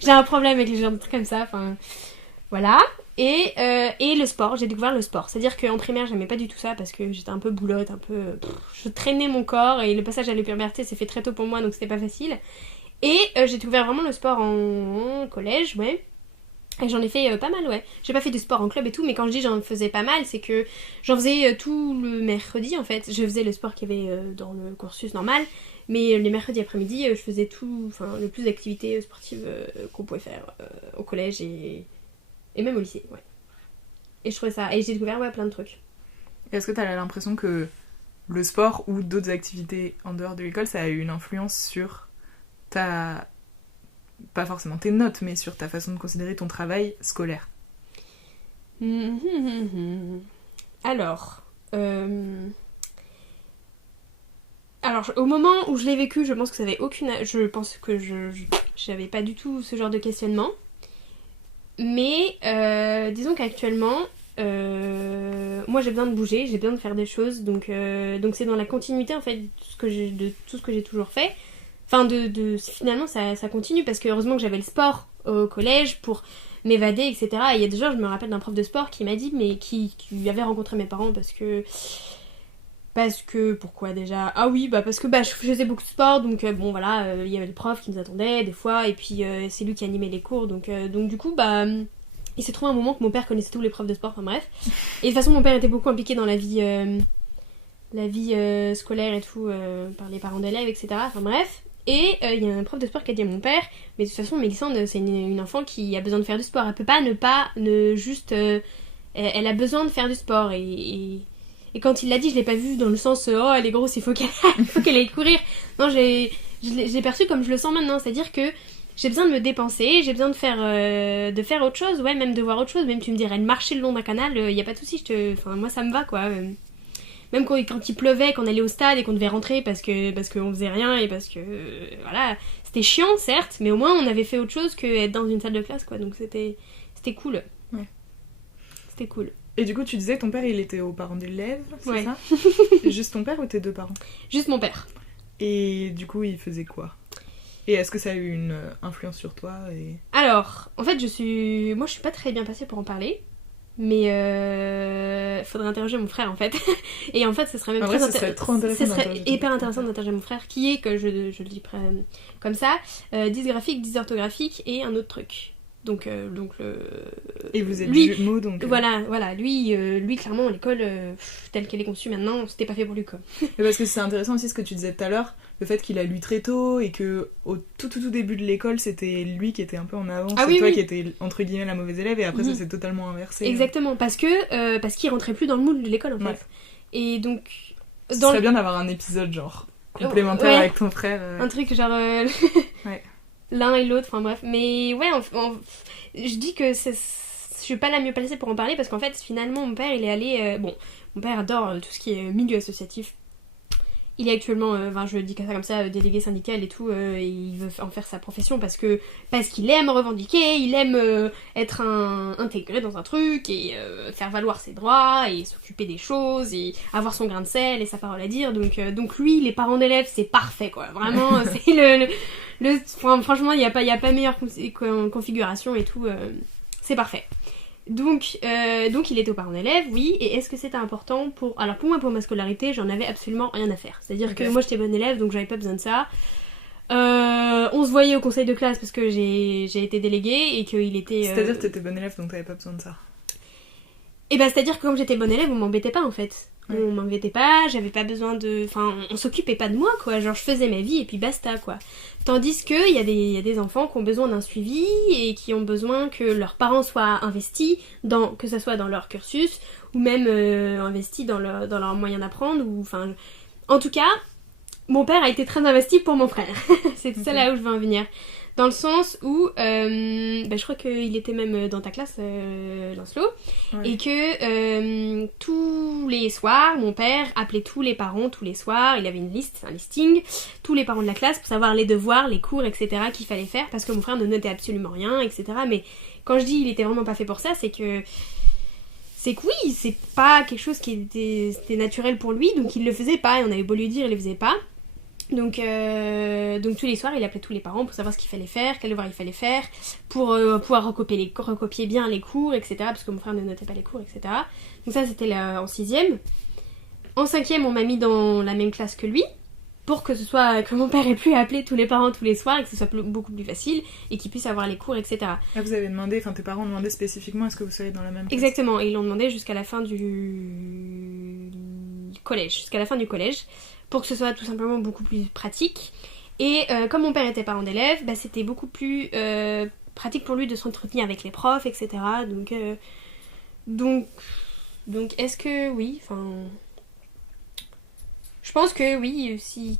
J'ai un problème avec les gens de trucs comme ça. Voilà. Et le sport, j'ai découvert le sport. C'est-à-dire qu'en primaire, j'aimais pas du tout ça parce que j'étais un peu boulotte, je traînais mon corps et le passage à la puberté s'est fait très tôt pour moi, donc c'était pas facile. Et j'ai découvert vraiment le sport en collège, ouais. Et j'en ai fait pas mal, ouais. J'ai pas fait de sport en club et tout, mais quand je dis j'en faisais pas mal, c'est que j'en faisais tout le mercredi en fait. Je faisais le sport qu'il y avait dans le cursus normal, mais les mercredis après-midi, je faisais tout, enfin le plus d'activités sportives qu'on pouvait faire au collège et même au lycée, ouais. Et je trouvais ça. Et j'ai découvert plein de trucs. Est-ce que t'as l'impression que le sport ou d'autres activités en dehors de l'école, ça a eu une influence sur ta... pas forcément tes notes, mais sur ta façon de considérer ton travail scolaire? Alors, au moment où je l'ai vécu, je pense que ça avait aucune... Je pense que j'avais pas du tout ce genre de questionnement. Mais disons qu'actuellement, moi j'ai besoin de bouger, j'ai besoin de faire des choses, donc c'est dans la continuité en fait de tout ce que j'ai toujours fait. Enfin, finalement ça continue parce que heureusement que j'avais le sport au collège pour m'évader, etc. Et il y a des jours, je me rappelle d'un prof de sport qui m'a dit, mais qui avait rencontré mes parents parce que pourquoi déjà? Ah oui, parce que je faisais beaucoup de sport, donc bon voilà, il y avait le prof qui nous attendait des fois, et puis c'est lui qui animait les cours, donc du coup il s'est trouvé un moment que mon père connaissait tous les profs de sport, enfin bref. Et de toute façon mon père était beaucoup impliqué dans la vie scolaire et tout, par les parents d'élèves, etc. Enfin bref. Et il y a un prof de sport qui a dit à mon père, mais de toute façon Mélissande c'est une enfant qui a besoin de faire du sport, elle peut pas ne juste... elle a besoin de faire du sport et quand il l'a dit, je l'ai pas vu dans le sens oh elle est grosse, il faut qu'elle aille courir. Non, j'ai perçu comme je le sens maintenant, c'est-à-dire que j'ai besoin de me dépenser, j'ai besoin de faire autre chose, ouais, même de voir autre chose. Même tu me dirais de marcher le long d'un canal, y a pas de souci, enfin moi ça me va quoi. Même quand il pleuvait, qu'on allait au stade et qu'on devait rentrer parce qu'on faisait rien et parce que voilà, c'était chiant certes, mais au moins on avait fait autre chose que être dans une salle de classe quoi, donc c'était cool. Ouais. C'était cool. Et du coup, tu disais ton père il était aux parents d'élèves, c'est ouais. ça? Juste ton père ou tes deux parents? Juste mon père. Et du coup, il faisait quoi? Et est-ce que ça a eu une influence sur toi Alors, en fait, je suis pas très bien passée pour en parler, mais faudrait interroger mon frère en fait. Et en fait, ce serait même ce serait trop intéressant. Ce serait hyper intéressant d'interroger mon frère, qui est, que je le dis comme ça, dysgraphique, dysorthographique et un autre truc. Donc et vous êtes lui, jumeaux donc... Voilà, lui clairement l'école telle qu'elle est conçue maintenant, c'était pas fait pour lui quoi. Mais parce que c'est intéressant aussi ce que tu disais tout à l'heure, le fait qu'il a lu très tôt et que au tout début de l'école c'était lui qui était un peu en avance et toi qui étais entre guillemets la mauvaise élève et après ça s'est totalement inversé. Exactement, parce qu'il rentrait plus dans le moule de l'école en fait. Et donc... Ce serait bien d'avoir un épisode genre complémentaire avec ton frère. Un truc genre... ouais. L'un et l'autre, enfin bref. Mais ouais, je dis que je suis pas la mieux placée pour en parler parce qu'en fait, finalement, mon père, il est allé... mon père adore tout ce qui est milieu associatif. Il est actuellement, je dis ça comme ça, délégué syndical et tout, et il veut en faire sa profession parce qu'il aime revendiquer, il aime être intégré dans un truc et faire valoir ses droits et s'occuper des choses et avoir son grain de sel et sa parole à dire. Donc lui, les parents d'élèves, c'est parfait quoi. Vraiment, c'est franchement, il y a pas meilleure configuration et tout, c'est parfait. Donc il était aux parents d'élèves, oui, et est-ce que c'était important pour moi, pour ma scolarité, j'en avais absolument rien à faire. C'est-à-dire que moi, j'étais bonne élève, donc j'avais pas besoin de ça. On se voyait au conseil de classe parce que j'ai été déléguée et qu'il était... C'est-à-dire que t'étais bonne élève, donc t'avais pas besoin de ça. Et c'est-à-dire que comme j'étais bonne élève, on m'embêtait pas, en fait. Ouais. On m'embêtait pas, j'avais pas besoin de... Enfin, on s'occupait pas de moi, quoi. Genre, je faisais ma vie et puis basta, quoi. Tandis qu'il y a des enfants qui ont besoin d'un suivi et qui ont besoin que leurs parents soient investis, que ce soit dans leur cursus ou même investis dans leur moyen d'apprendre. Enfin, en tout cas, mon père a été très investi pour mon frère. C'est ça là où je veux en venir. Dans le sens où, je crois qu'il était même dans ta classe, Lancelot, ouais. Et que tous les soirs, mon père appelait tous les parents, tous les soirs, il avait un listing, tous les parents de la classe pour savoir les devoirs, les cours, etc. qu'il fallait faire, parce que mon frère ne notait absolument rien, etc. Mais quand je dis il était vraiment pas fait pour ça, c'est que oui, c'est pas quelque chose qui était naturel pour lui, donc il le faisait pas, et on avait beau lui dire, il le faisait pas. Donc tous les soirs, il appelait tous les parents pour savoir ce qu'il fallait faire, quel devoir il fallait faire, pour pouvoir recopier bien les cours, etc. Parce que mon frère ne notait pas les cours, etc. Donc ça, c'était en 6ème. En 5ème, on m'a mis dans la même classe que lui. pour que mon père ait plus à appeler tous les parents tous les soirs et que ce soit beaucoup plus facile et qu'ils puissent avoir les cours, etc. Là, vous avez demandé, tes parents ont demandé spécifiquement est-ce que vous soyez dans la même classe? Exactement, et ils l'ont demandé jusqu'à la fin du collège, pour que ce soit tout simplement beaucoup plus pratique. Et comme mon père était parent d'élève, c'était beaucoup plus pratique pour lui de s'entretenir avec les profs, etc. Donc est-ce que oui, je pense que oui, ce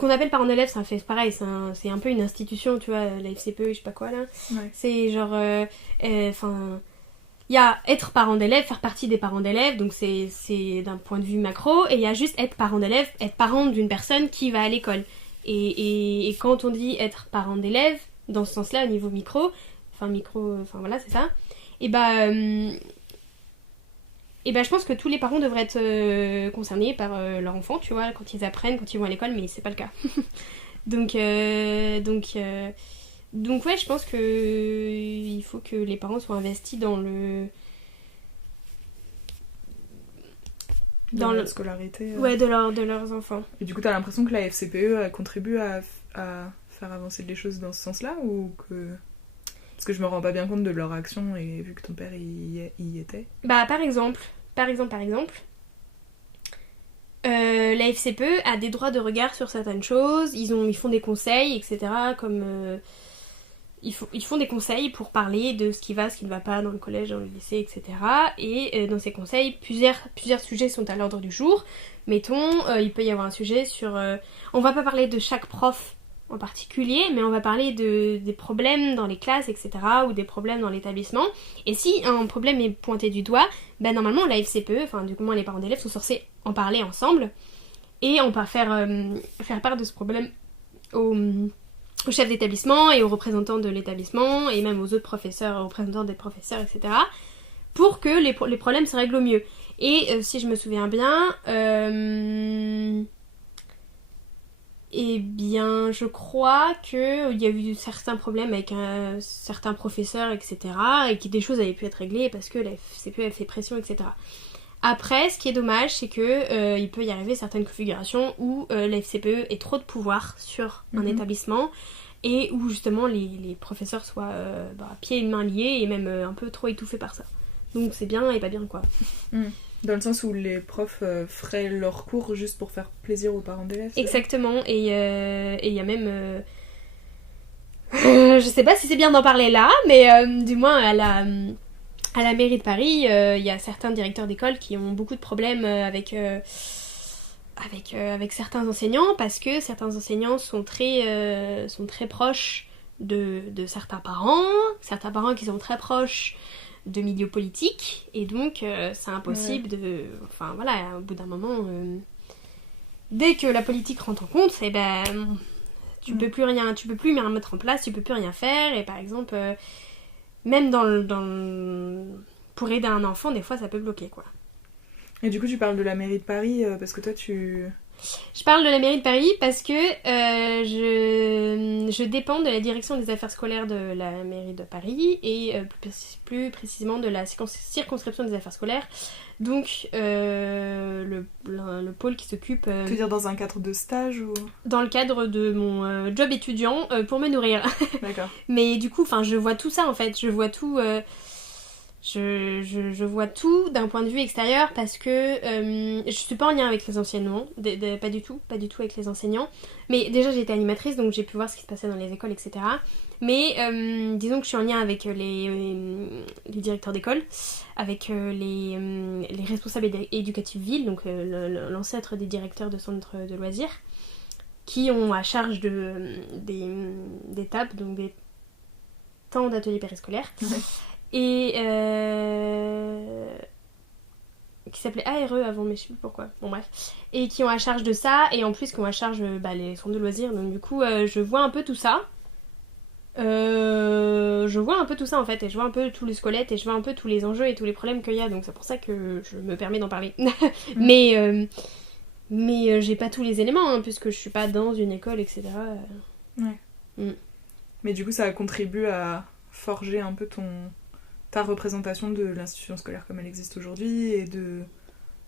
qu'on appelle parent d'élève, c'est pareil, c'est un peu une institution, tu vois, la FCPE, je sais pas quoi là. Ouais. C'est genre, il y a être parent d'élève, faire partie des parents d'élèves, donc c'est d'un point de vue macro, et il y a juste être parent d'élève, être parent d'une personne qui va à l'école. Et quand on dit être parent d'élève, dans ce sens-là, au niveau micro, voilà, c'est ça, je pense que tous les parents devraient être concernés par leur enfant, tu vois, quand ils apprennent, quand ils vont à l'école, mais c'est pas le cas. Donc ouais, je pense que il faut que les parents soient investis dans la scolarité. Ouais, de leurs enfants. Et du coup, t'as l'impression que la FCPE elle contribue à faire avancer les choses dans ce sens-là, ou que... Parce que je me rends pas bien compte de leur action, et vu que ton père y était. Par exemple, la FCPE a des droits de regard sur certaines choses, ils font des conseils, etc. Comme ils font des conseils pour parler de ce qui va, ce qui ne va pas dans le collège, dans le lycée, etc. Et dans ces conseils, plusieurs sujets sont à l'ordre du jour. Mettons, il peut y avoir un sujet sur... on va pas parler de chaque prof en particulier, mais on va parler des problèmes dans les classes, etc. ou des problèmes dans l'établissement. Et si un problème est pointé du doigt, normalement la FCPE, du coup les parents d'élèves sont censés en parler ensemble et on va faire part de ce problème au chef d'établissement et aux représentants de l'établissement et même aux autres professeurs, aux représentants des professeurs, etc. pour que les problèmes se règlent au mieux. Et si je me souviens bien... je crois qu'il y a eu certains problèmes avec certains professeurs, etc. et que des choses avaient pu être réglées parce que la FCPE a fait pression, etc. Après, ce qui est dommage, c'est que il peut y arriver certaines configurations où la FCPE ait trop de pouvoir sur un établissement et où justement les professeurs soient pieds et mains liés et même un peu trop étouffés par ça. Donc c'est bien et pas bien, quoi. Dans le sens où les profs feraient leurs cours juste pour faire plaisir aux parents d'élèves. Exactement, et il y a même... je sais pas si c'est bien d'en parler là, mais du moins à la mairie de Paris, il y a certains directeurs d'école qui ont beaucoup de problèmes avec certains enseignants, parce que certains enseignants sont très proches de certains parents qui sont très proches de milieux politiques, et donc c'est impossible de... au bout d'un moment, dès que la politique rentre en compte, tu peux plus rien mettre en place, tu peux plus rien faire, et par exemple, même pour aider un enfant, des fois ça peut bloquer, quoi. Et du coup, tu parles de la mairie de Paris parce que toi, tu... Je parle de la mairie de Paris parce que je dépends de la direction des affaires scolaires de la mairie de Paris et plus précisément de la circonscription des affaires scolaires. Donc le pôle qui s'occupe... Tu veux dire dans un cadre de stage ou... Dans le cadre de mon job étudiant pour me nourrir. D'accord. Mais du coup, je vois tout ça en fait. Je vois tout... Je vois tout d'un point de vue extérieur parce que je suis pas en lien avec les enseignants, pas du tout avec les enseignants. Mais déjà j'ai été animatrice, donc j'ai pu voir ce qui se passait dans les écoles, etc. Mais disons que je suis en lien avec les directeurs d'école, avec les responsables éducatifs villes, donc l'ancêtre des directeurs de centres de loisirs, qui ont à charge des TAP, donc des temps d'ateliers périscolaires. Et qui s'appelait ARE avant, mais je sais plus pourquoi. Bon bref. Et qui ont à charge de ça, et en plus qui ont à charge les centres de loisirs. Donc du coup, je vois un peu tout ça. En fait, et je vois un peu tous les squelettes, et je vois un peu tous les enjeux et tous les problèmes qu'il y a. Donc c'est pour ça que je me permets d'en parler. Mais j'ai pas tous les éléments, hein, puisque je suis pas dans une école, etc. Ouais. Mais du coup, ça contribue à forger un peu ta représentation de l'institution scolaire comme elle existe aujourd'hui et de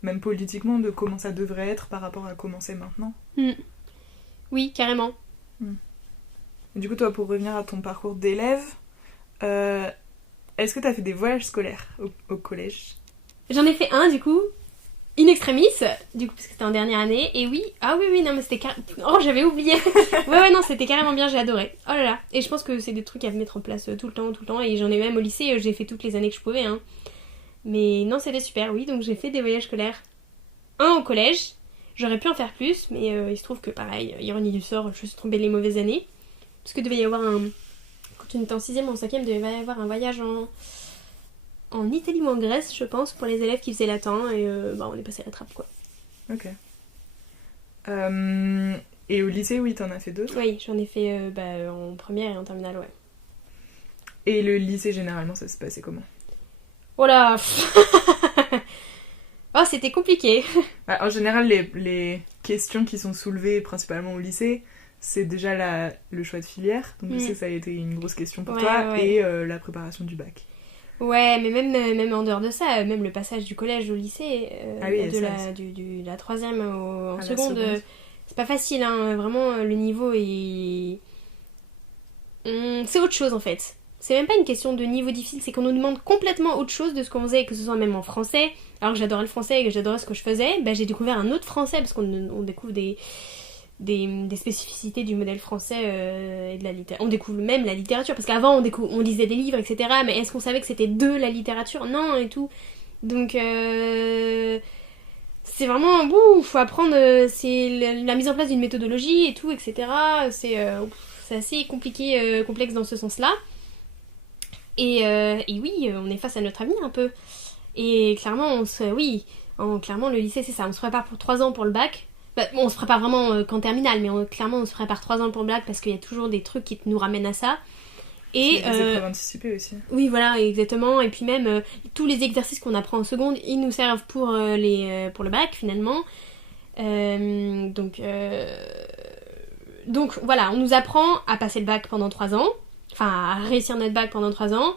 même politiquement, de comment ça devrait être par rapport à comment c'est maintenant. Oui, carrément. Et du coup, toi, pour revenir à ton parcours d'élève, est-ce que tu as fait des voyages scolaires au collège ? J'en ai fait un, du coup, in extremis, du coup, parce que c'était en dernière année. Et oui, non, mais c'était oh, j'avais oublié. ouais, non, c'était carrément bien, j'ai adoré. Oh là là. Et je pense que c'est des trucs à mettre en place tout le temps. Et j'en ai même au lycée, j'ai fait toutes les années que je pouvais, hein. Mais non, c'était super, oui. Donc j'ai fait des voyages scolaires. Un au collège. J'aurais pu en faire plus, mais il se trouve que pareil, ironie du sort, je suis tombée les mauvaises années. Parce que devait y avoir quand on était en 6ème ou en 5ème, devait y avoir un voyage en Italie ou en Grèce, je pense, pour les élèves qui faisaient latin, et on est passé à la trappe, quoi. Ok. Et au lycée, oui, t'en as fait d'autres ? Oui, j'en ai fait en première et en terminale, ouais. Et le lycée, généralement, ça se passait comment ? Oh là. Oh, c'était compliqué. En général, les questions qui sont soulevées principalement au lycée, c'est déjà le choix de filière. Donc je sais que ça a été une grosse question pour toi. Ouais. Et la préparation du bac. Ouais, mais même en dehors de ça, même le passage du collège au lycée, de la 3ème en seconde, c'est pas facile, hein. Vraiment, le niveau est... c'est autre chose, en fait. C'est même pas une question de niveau difficile, c'est qu'on nous demande complètement autre chose de ce qu'on faisait, que ce soit même en français. Alors que j'adorais le français et que j'adorais ce que je faisais, j'ai découvert un autre français, parce qu'on découvre des spécificités du modèle français et de la littérature. On découvre même la littérature, parce qu'avant on lisait des livres, etc. Mais est-ce qu'on savait que c'était de la littérature ? Non, et tout. Donc c'est vraiment... faut apprendre, c'est la mise en place d'une méthodologie et tout, etc. C'est assez compliqué, complexe dans ce sens-là. Et oui, on est face à notre avenir un peu. Et clairement, clairement le lycée c'est ça, on se prépare pour 3 ans pour le bac. On se prépare vraiment qu'en terminale, mais clairement on se prépare 3 ans pour le bac parce qu'il y a toujours des trucs qui nous ramènent à ça. Et des épreuves anticipées aussi. Oui, voilà, exactement. Et puis même, tous les exercices qu'on apprend en seconde, ils nous servent pour le bac, finalement. Donc voilà, on nous apprend à passer le bac pendant 3 ans. Enfin, à réussir notre bac pendant 3 ans.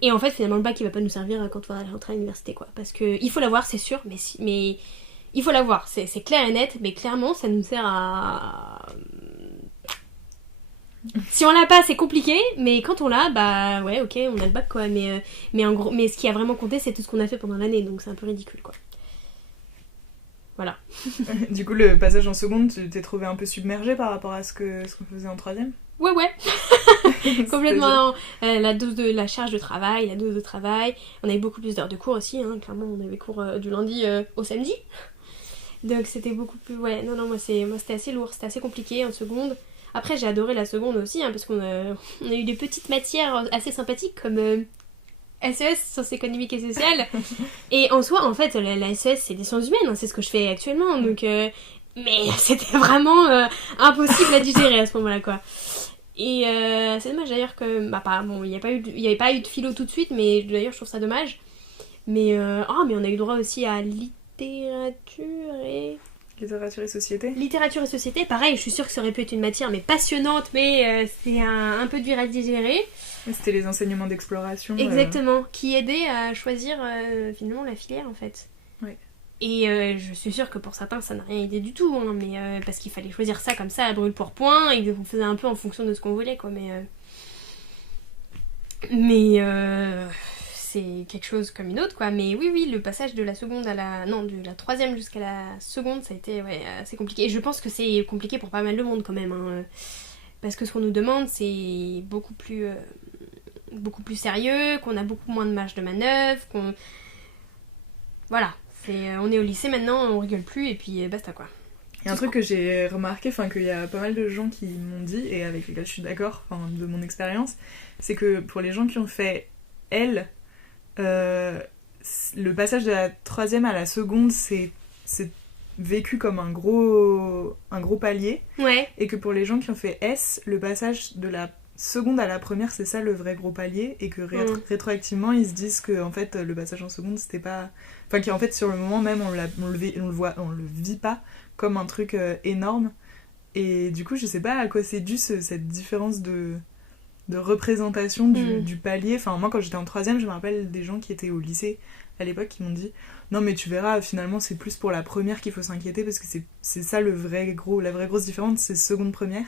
Et en fait, finalement, le bac, il va pas nous servir quand on va rentrer à l'université, quoi. Parce que il faut l'avoir, c'est sûr, mais il faut l'avoir. C'est clair et net, mais clairement, ça nous sert à... Si on l'a pas, c'est compliqué, mais quand on l'a, ouais, ok, on a le bac, quoi. Mais en gros, mais ce qui a vraiment compté, c'est tout ce qu'on a fait pendant l'année, donc c'est un peu ridicule, quoi. Voilà. Du coup, le passage en seconde, tu t'es trouvé un peu submergée par rapport à ce qu'on faisait en 3ème ? Ouais. Complètement. La charge de travail, la dose de travail. On avait beaucoup plus d'heures de cours aussi, hein. Clairement, on avait cours du lundi au samedi. Donc c'était beaucoup plus... Ouais, non, moi c'était assez lourd, c'était assez compliqué en seconde. Après, j'ai adoré la seconde aussi, hein, parce qu'on a eu des petites matières assez sympathiques comme SES, sciences économiques et sociales. Et en soi, en fait, la SES, c'est des sciences humaines, hein, c'est ce que je fais actuellement. Donc, mais c'était vraiment impossible à digérer à ce moment-là, quoi. Et c'est dommage d'ailleurs que... il n'y avait pas eu de philo tout de suite, mais d'ailleurs, je trouve ça dommage. Mais on a eu droit aussi à littérature et société. Littérature et société, pareil, je suis sûre que ça aurait pu être une matière mais passionnante, mais c'est un peu dur à digérer. C'était les enseignements d'exploration. Exactement, qui aidaient à choisir finalement la filière en fait. Ouais. Et je suis sûre que pour certains ça n'a rien aidé du tout, hein, mais parce qu'il fallait choisir ça comme ça à brûle pour point, et qu'on faisait un peu en fonction de ce qu'on voulait, quoi. Mais c'est quelque chose comme une autre, quoi. Mais oui, le passage de la seconde de la 3ème jusqu'à la seconde, ça a été assez compliqué. Et je pense que c'est compliqué pour pas mal de monde quand même, hein, parce que ce qu'on nous demande, c'est beaucoup plus sérieux, qu'on a beaucoup moins de marge de manœuvre, voilà. On est au lycée maintenant, on rigole plus, et puis basta, quoi. Il y a un truc que j'ai remarqué, qu'il y a pas mal de gens qui m'ont dit, et avec lesquels je suis d'accord, de mon expérience, c'est que pour les gens qui ont fait L, le passage de la 3ème à la seconde, c'est vécu comme un gros palier. Ouais. Et que pour les gens qui ont fait S, le passage de la seconde à la première, c'est ça le vrai gros palier, et que rétroactivement, ils se disent que en fait, le passage en seconde, c'était pas... Enfin, qu'en fait, sur le moment même, on le vit pas comme un truc énorme. Et du coup, je sais pas à quoi c'est dû cette différence de de représentation du palier. Enfin, moi, quand j'étais en troisième, je me rappelle des gens qui étaient au lycée à l'époque qui m'ont dit non, mais tu verras, finalement, c'est plus pour la première qu'il faut s'inquiéter parce que c'est ça la vraie grosse différence, c'est seconde première.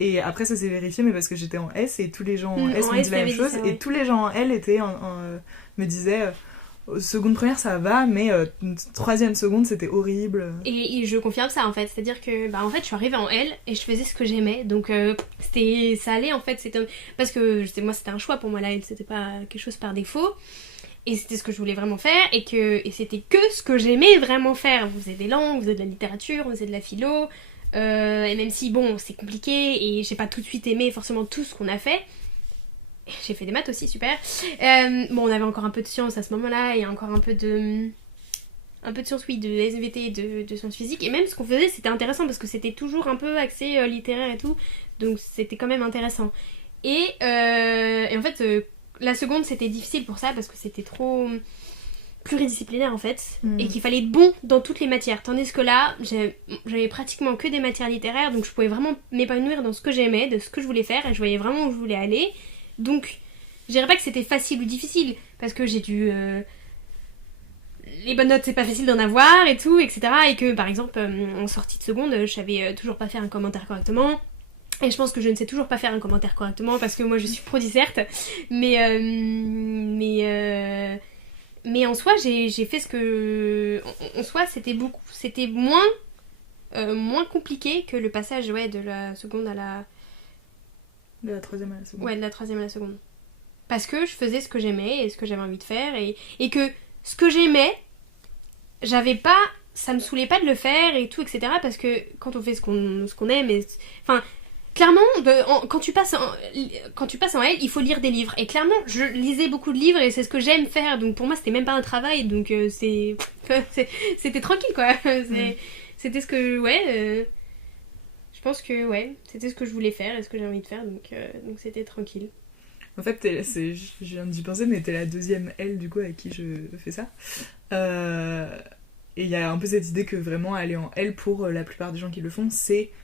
Et après, ça s'est vérifié, mais parce que j'étais en S et tous les gens en S m'ont dit la même chose. Et tous les gens en L me disaient seconde première ça va, mais troisième seconde c'était horrible. Et je confirme ça en fait, c'est-à-dire que en fait je suis arrivée en L et je faisais ce que j'aimais, donc ça allait en fait, parce que moi c'était un choix pour moi la L, c'était pas quelque chose par défaut. Et c'était ce que je voulais vraiment faire, et c'était que ce que j'aimais vraiment faire. Vous faisiez des langues, vous faisiez de la littérature, vous faisiez de la philo, et même si bon c'est compliqué et j'ai pas tout de suite aimé forcément tout ce qu'on a fait. J'ai fait des maths aussi, super. Bon, on avait encore un peu de sciences à ce moment-là, et encore un peu de sciences, oui, de SVT, de sciences physiques. Et même ce qu'on faisait, c'était intéressant parce que c'était toujours un peu axé littéraire et tout. Donc c'était quand même intéressant. Et en fait, la seconde, c'était difficile pour ça parce que c'était trop pluridisciplinaire en fait. Et qu'il fallait être bon dans toutes les matières. Tandis que là, j'avais pratiquement que des matières littéraires. Donc je pouvais vraiment m'épanouir dans ce que j'aimais, de ce que je voulais faire. Et je voyais vraiment où je voulais aller. Donc, je dirais pas que c'était facile ou difficile, parce que j'ai dû... Les bonnes notes, c'est pas facile d'en avoir et tout, etc. Et que, par exemple, en sortie de seconde, je savais toujours pas faire un commentaire correctement. Et je pense que je ne sais toujours pas faire un commentaire correctement, parce que moi, je suis prodi, certes. Mais en soi, j'ai fait ce que... En soi, c'était moins compliqué que le passage, de la seconde à la... De la troisième à la seconde. Ouais, de la troisième à la seconde. Parce que je faisais ce que j'aimais et ce que j'avais envie de faire. Et que ce que j'aimais, ça me saoulait pas de le faire et tout, etc. Parce que quand on fait ce qu'on aime... Enfin, clairement, quand tu passes en L, il faut lire des livres. Et clairement, je lisais beaucoup de livres et c'est ce que j'aime faire. Donc pour moi, c'était même pas un travail. Donc c'était tranquille, quoi. C'était ce que... je pense que c'était ce que je voulais faire et ce que j'ai envie de faire, donc c'était tranquille. En fait, je viens d'y penser, mais t'es la deuxième L du coup avec qui je fais ça. Et il y a un peu cette idée que vraiment aller en L pour la plupart des gens qui le font,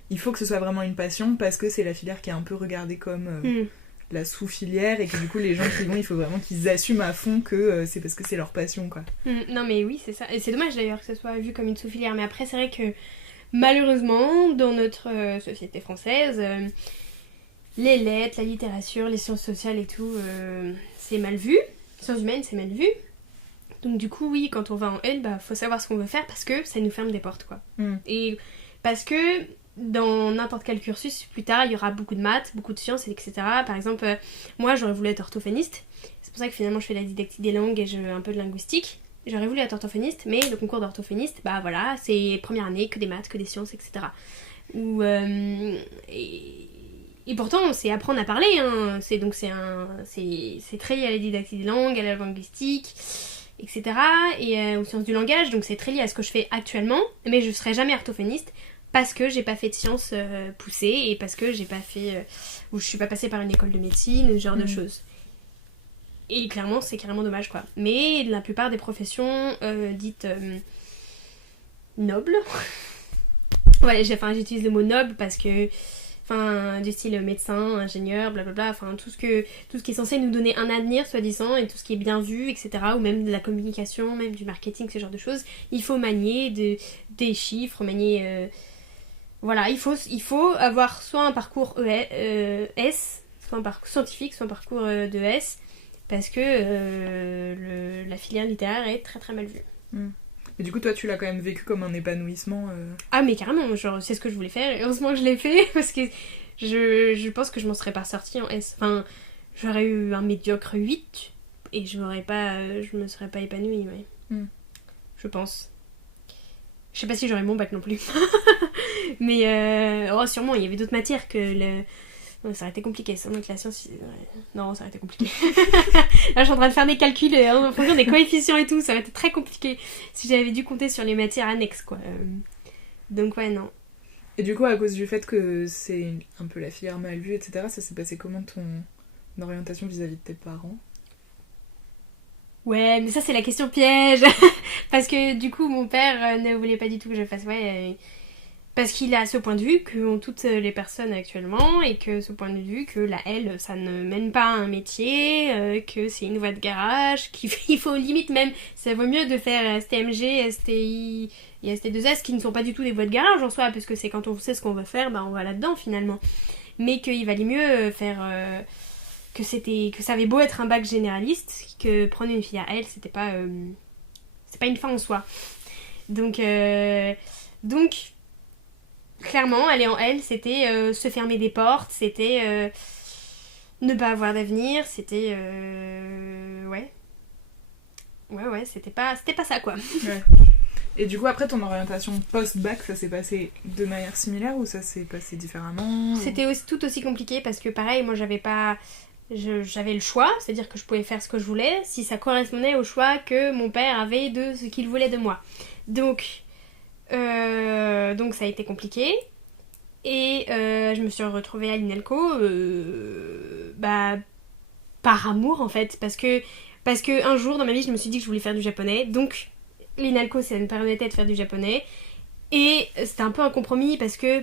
il faut que ce soit vraiment une passion parce que c'est la filière qui est un peu regardée comme la sous-filière et que du coup les gens qui vont, il faut vraiment qu'ils assument à fond que c'est parce que c'est leur passion, quoi. Non mais oui, c'est ça. Et c'est dommage d'ailleurs que ça soit vu comme une sous-filière, mais après c'est vrai que malheureusement, dans notre société française, les lettres, la littérature, les sciences sociales et tout, c'est mal vu. Les sciences humaines, c'est mal vu. Donc du coup, oui, quand on va en L, faut savoir ce qu'on veut faire parce que ça nous ferme des portes, quoi. Et parce que dans n'importe quel cursus, plus tard, il y aura beaucoup de maths, beaucoup de sciences, etc. Par exemple, moi, j'aurais voulu être orthophoniste. C'est pour ça que finalement, je fais la didactique des langues et un peu de linguistique. J'aurais voulu être orthophoniste, mais le concours d'orthophoniste, voilà, c'est première année, que des maths, que des sciences, etc. Et pourtant, c'est apprendre à parler, hein. C'est très lié à la didactique des langues, à la linguistique, etc. Et aux sciences du langage, donc c'est très lié à ce que je fais actuellement, mais je ne serai jamais orthophoniste parce que j'ai pas fait de sciences poussées et parce que j'ai pas fait... ou je suis pas passée par une école de médecine, ce genre de choses. Et clairement, c'est carrément dommage, quoi. Mais la plupart des professions dites nobles... j'utilise le mot noble parce que... du style médecin, ingénieur, blablabla, tout ce qui est censé nous donner un avenir, soi-disant, et tout ce qui est bien vu, etc. Ou même de la communication, même du marketing, ce genre de choses. Il faut manier des chiffres, manier... il faut avoir soit un parcours S, soit un parcours scientifique, soit un parcours de S, parce que la filière littéraire est très très mal vue. Et du coup, toi, tu l'as quand même vécu comme un épanouissement Ah, mais carrément, genre, c'est ce que je voulais faire, et heureusement que je l'ai fait, parce que je pense que je m'en serais pas sortie en S. J'aurais eu un médiocre 8, et je me serais pas épanouie, je pense. Je sais pas si j'aurais mon bac non plus. Mais, sûrement, il y avait d'autres matières que ça aurait été compliqué, ça, donc la science... Non, ça aurait été compliqué. Là, je suis en train de faire des calculs en fonction des coefficients et tout, ça aurait été très compliqué si j'avais dû compter sur les matières annexes, quoi. Donc, non. Et du coup, à cause du fait que c'est un peu la filière mal vue, etc., ça s'est passé comment ton orientation vis-à-vis de tes parents ? Ouais, mais ça, c'est la question piège. Parce que, du coup, mon père ne voulait pas du tout que je fasse... Parce qu'il a ce point de vue qu'ont toutes les personnes actuellement, et que ce point de vue que la L, ça ne mène pas à un métier, que c'est une voie de garage, qu'il faut limite même, ça vaut mieux de faire STMG, STI et ST2S qui ne sont pas du tout des voies de garage en soi, parce que c'est quand on sait ce qu'on veut faire, on va là-dedans finalement. Mais qu'il valait mieux faire... que ça avait beau être un bac généraliste, que prendre une filière L, c'est pas une fin en soi. Donc clairement, aller en L, c'était se fermer des portes, c'était ne pas avoir d'avenir, c'était... Ouais, c'était pas ça, quoi. Ouais. Et du coup, après, ton orientation post-bac, ça s'est passé de manière similaire ou ça s'est passé différemment C'était tout aussi compliqué parce que, pareil, moi, j'avais le choix, c'est-à-dire que je pouvais faire ce que je voulais si ça correspondait au choix que mon père avait de ce qu'il voulait de moi. Donc ça a été compliqué. Et je me suis retrouvée à l'INALCO par amour en fait, parce que un jour dans ma vie je me suis dit que je voulais faire du japonais, donc l'INALCO ça me permettait de faire du japonais, et c'était un peu un compromis parce que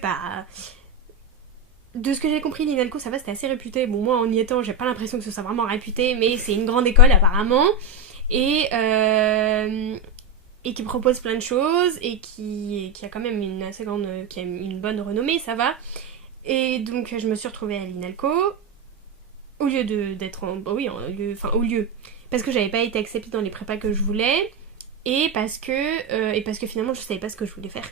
de ce que j'ai compris, l'INALCO ça va, c'était assez réputé. Bon, moi en y étant j'ai pas l'impression que ce soit vraiment réputé, mais c'est une grande école apparemment, et qui propose plein de choses et qui a quand même une assez grande, qui a une bonne renommée, ça va. Et donc je me suis retrouvée à l'INALCO au lieu d'être au lieu parce que j'avais pas été acceptée dans les prépas que je voulais, et parce que finalement je savais pas ce que je voulais faire.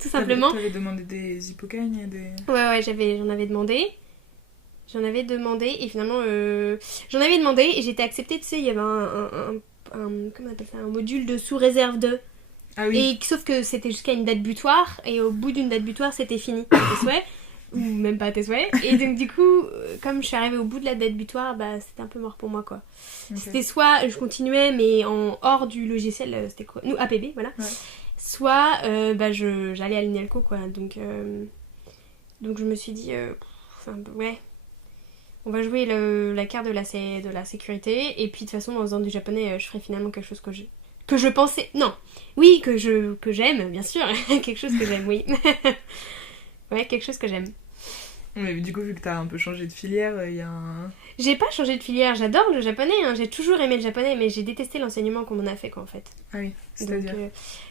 Tout simplement. T'avais demandé des hippocagnes et des... Ouais, j'en avais demandé et finalement j'en avais demandé et j'étais acceptée. Tu sais, il y avait comment on appelle ça, un module de sous-réserve 2. Ah oui. Et sauf que c'était jusqu'à une date butoir, et au bout d'une date butoir c'était fini à tes souhaits, ou même pas à tes souhaits. Et donc du coup, comme je suis arrivée au bout de la date butoir, c'était un peu mort pour moi, quoi. Okay. C'était soit je continuais mais hors du logiciel, c'était quoi, nous APB, voilà. Ouais. Soit j'allais à l'INALCO, quoi. Donc je me suis dit ouais, on va jouer la carte de la sécurité, et puis de toute façon en faisant du japonais je ferai finalement quelque chose que je pensais, non, oui, que j'aime, bien sûr. Quelque chose que j'aime, oui. Ouais, quelque chose que j'aime. Mais du coup, vu que t'as un peu changé de filière, il y a un... J'ai pas changé de filière, j'adore le japonais, hein. J'ai toujours aimé le japonais, mais j'ai détesté l'enseignement qu'on m'en a fait, quoi, en fait. Ah oui, c'est-à-dire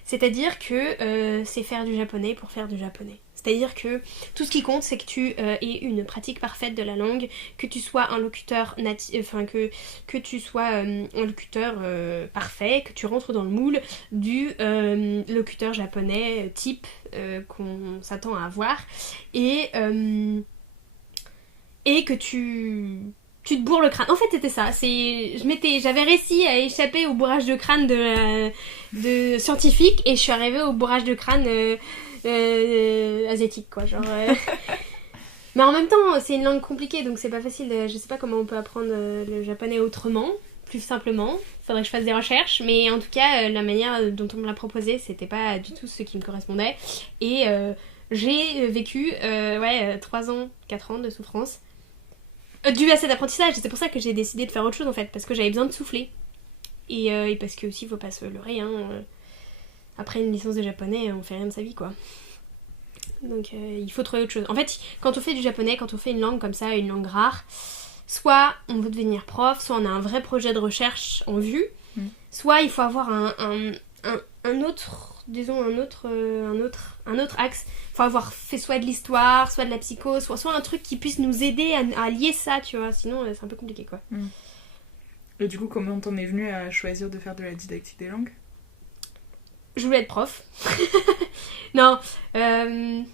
c'est-à-dire que c'est faire du japonais pour faire du japonais. C'est-à-dire que tout ce qui compte, c'est que tu aies une pratique parfaite de la langue, que tu sois un locuteur que tu sois un locuteur parfait, que tu rentres dans le moule du locuteur japonais type qu'on s'attend à avoir, et que tu te bourres le crâne. En fait, c'était ça. J'avais réussi à échapper au bourrage de crâne de scientifique, et je suis arrivée au bourrage de crâne asiatique, quoi. Genre, mais en même temps, c'est une langue compliquée, donc c'est pas facile. Je sais pas comment on peut apprendre le japonais autrement, plus simplement. Faudrait que je fasse des recherches, mais en tout cas, la manière dont on me l'a proposé, c'était pas du tout ce qui me correspondait. Et j'ai vécu 3 ans, 4 ans de souffrance dû à cet apprentissage. C'est pour ça que j'ai décidé de faire autre chose, en fait, parce que j'avais besoin de souffler, et parce que aussi faut pas se leurrer, hein, après une licence de japonais on fait rien de sa vie, quoi. Donc il faut trouver autre chose. En fait, quand on fait du japonais, quand on fait une langue comme ça, une langue rare, soit on veut devenir prof, soit on a un vrai projet de recherche en vue, soit il faut avoir un autre, disons un autre axe. Il faut avoir fait soit de l'histoire, soit de la psycho, soit un truc qui puisse nous aider à lier ça, tu vois. Sinon c'est un peu compliqué, quoi. Et du coup, comment t'en es venue à choisir de faire de la didactique des langues ? Je voulais être prof. Non. Il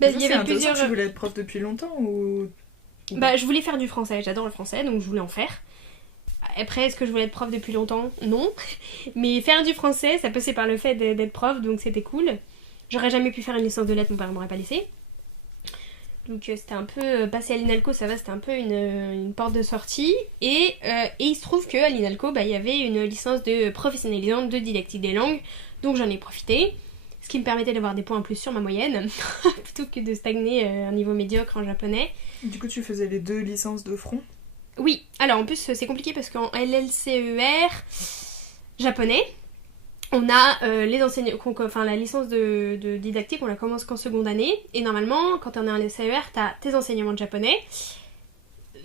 y avait plusieurs... Tu voulais être prof depuis longtemps ou... je voulais faire du français. J'adore le français, donc je voulais en faire. Après, est-ce que je voulais être prof depuis longtemps ? Non. Mais faire du français, ça passait par le fait d'être prof, donc c'était cool. J'aurais jamais pu faire une licence de lettres, mon père m'aurait pas laissé. Donc c'était un peu... passer à l'INALCO, ça va, c'était un peu une porte de sortie. Et il se trouve qu'à l'INALCO, il y avait une licence de professionnalisante de didactique des langues. Donc j'en ai profité. Ce qui me permettait d'avoir des points en plus sur ma moyenne, plutôt que de stagner à un niveau médiocre en japonais. Du coup, tu faisais les 2 licences de front ? Oui. Alors en plus, c'est compliqué parce qu'en LLCER, japonais, on a la licence de didactique, on la commence qu'en seconde année. Et normalement, quand on est en SAER, t'as tes enseignements de japonais,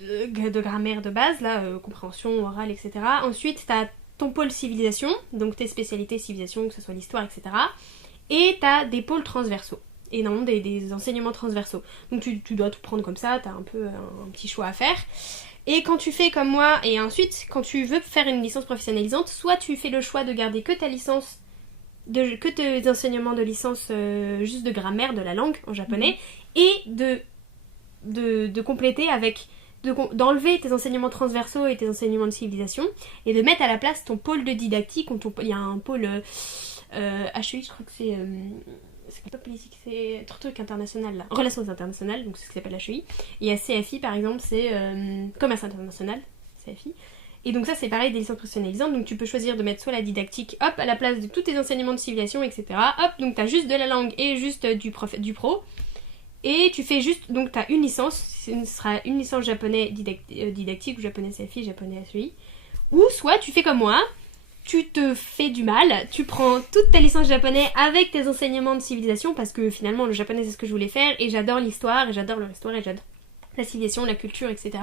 de grammaire de base, là, compréhension, orale, etc. Ensuite, t'as ton pôle civilisation, donc tes spécialités civilisation, que ce soit l'histoire, etc. Et t'as des pôles transversaux. Et normalement des enseignements transversaux. Donc tu dois tout prendre comme ça, t'as un peu un petit choix à faire. Et quand tu fais comme moi, et ensuite, quand tu veux faire une licence professionnalisante, soit tu fais le choix de garder que ta licence, que tes enseignements de licence juste de grammaire, de la langue en japonais, et de compléter avec, d'enlever tes enseignements transversaux et tes enseignements de civilisation, et de mettre à la place ton pôle de didactique, il y a un pôle HEI, je crois que c'est pas politique, c'est truc international là. Relations internationales, donc c'est ce qui s'appelle HEI. Et à CFI par exemple, c'est commerce international, CFI. Et donc ça c'est pareil des licences professionnalisantes, donc tu peux choisir de mettre soit la didactique, hop, à la place de tous tes enseignements de civilisation, etc. Hop, donc t'as juste de la langue et juste du pro. Et tu fais juste, donc t'as une licence, ce sera une licence japonais didactique ou japonais CFI, japonais HEI. Ou soit tu fais comme moi, tu te fais du mal, tu prends toute ta licence japonais avec tes enseignements de civilisation, parce que finalement le japonais c'est ce que je voulais faire, et j'adore l'histoire, et j'adore la civilisation, la culture, etc.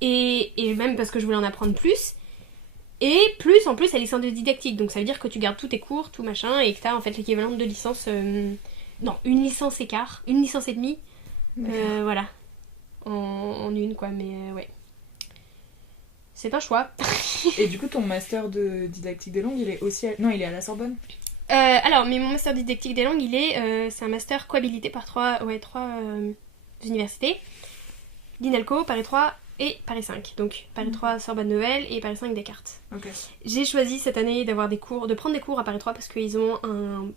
Et même parce que je voulais en apprendre plus. Et plus, en plus, la licence de didactique, donc ça veut dire que tu gardes tous tes cours, tout machin, et que t'as en fait l'équivalent de licence... non, une licence et demie, voilà, en une quoi, mais ouais. C'est un choix. Et du coup, ton master de didactique des langues, il est aussi... Non, il est à la Sorbonne. Alors, mais mon master didactique des langues, c'est un master cohabilité par trois universités. L'INALCO, Paris 3 et Paris 5. Donc, Paris 3, Sorbonne Noël et Paris 5, Descartes. Okay. J'ai choisi cette année de prendre des cours à Paris 3 parce qu'ils ont un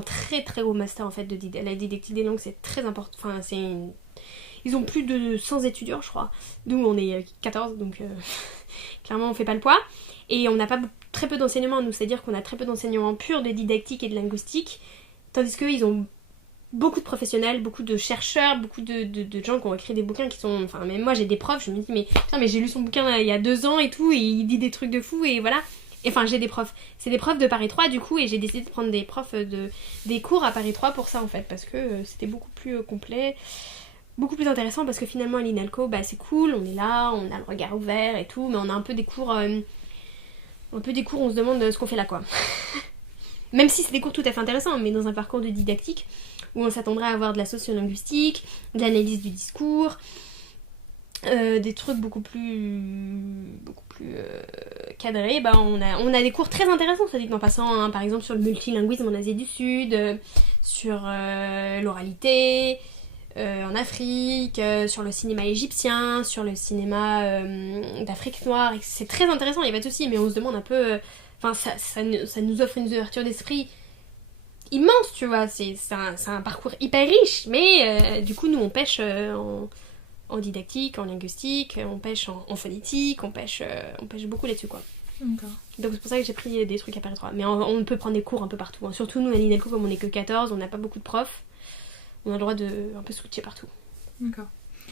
très très gros master en fait de la didactique des langues, c'est très important. Enfin, ils ont plus de 100 étudiants, je crois. Nous, on est 14, donc clairement, on fait pas le poids. Et on n'a pas très peu d'enseignements, nous, c'est-à-dire qu'on a très peu d'enseignements purs de didactique et de linguistique, tandis qu'ils ont beaucoup de professionnels, beaucoup de chercheurs, beaucoup de gens qui ont écrit des bouquins qui sont... Enfin, même moi, j'ai des profs, je me dis, mais putain, mais j'ai lu son bouquin il y a 2 ans et tout, et il dit des trucs de fou, et voilà. Enfin, j'ai des profs. C'est des profs de Paris 3, du coup, et j'ai décidé de prendre des profs des cours à Paris 3 pour ça, en fait, parce que c'était beaucoup plus complet, beaucoup plus intéressant, parce que finalement, à l'INALCO, bah, c'est cool, on est là, on a le regard ouvert et tout, mais on a un peu des cours, on se demande ce qu'on fait là, quoi. Même si c'est des cours tout à fait intéressants, mais dans un parcours de didactique, où on s'attendrait à avoir de la sociolinguistique, de l'analyse du discours, des trucs beaucoup plus cadrés, bah on a des cours très intéressants, ça dit en passant, hein, par exemple sur le multilinguisme en Asie du Sud, sur l'oralité en Afrique, sur le cinéma égyptien, sur le cinéma d'Afrique noire, et c'est très intéressant, il n'y a pas de souci, mais on se demande un peu, enfin ça nous offre une ouverture d'esprit immense, tu vois, c'est un parcours hyper riche, mais du coup nous on pêche en didactique, en linguistique, on pêche en phonétique, on pêche beaucoup là-dessus, quoi. D'accord. Donc c'est pour ça que j'ai pris des trucs à Paris 3. Mais on peut prendre des cours un peu partout, hein. Surtout nous à l'INALCO, comme on est que 14, on n'a pas beaucoup de profs, on a le droit de un peu switcher partout. D'accord.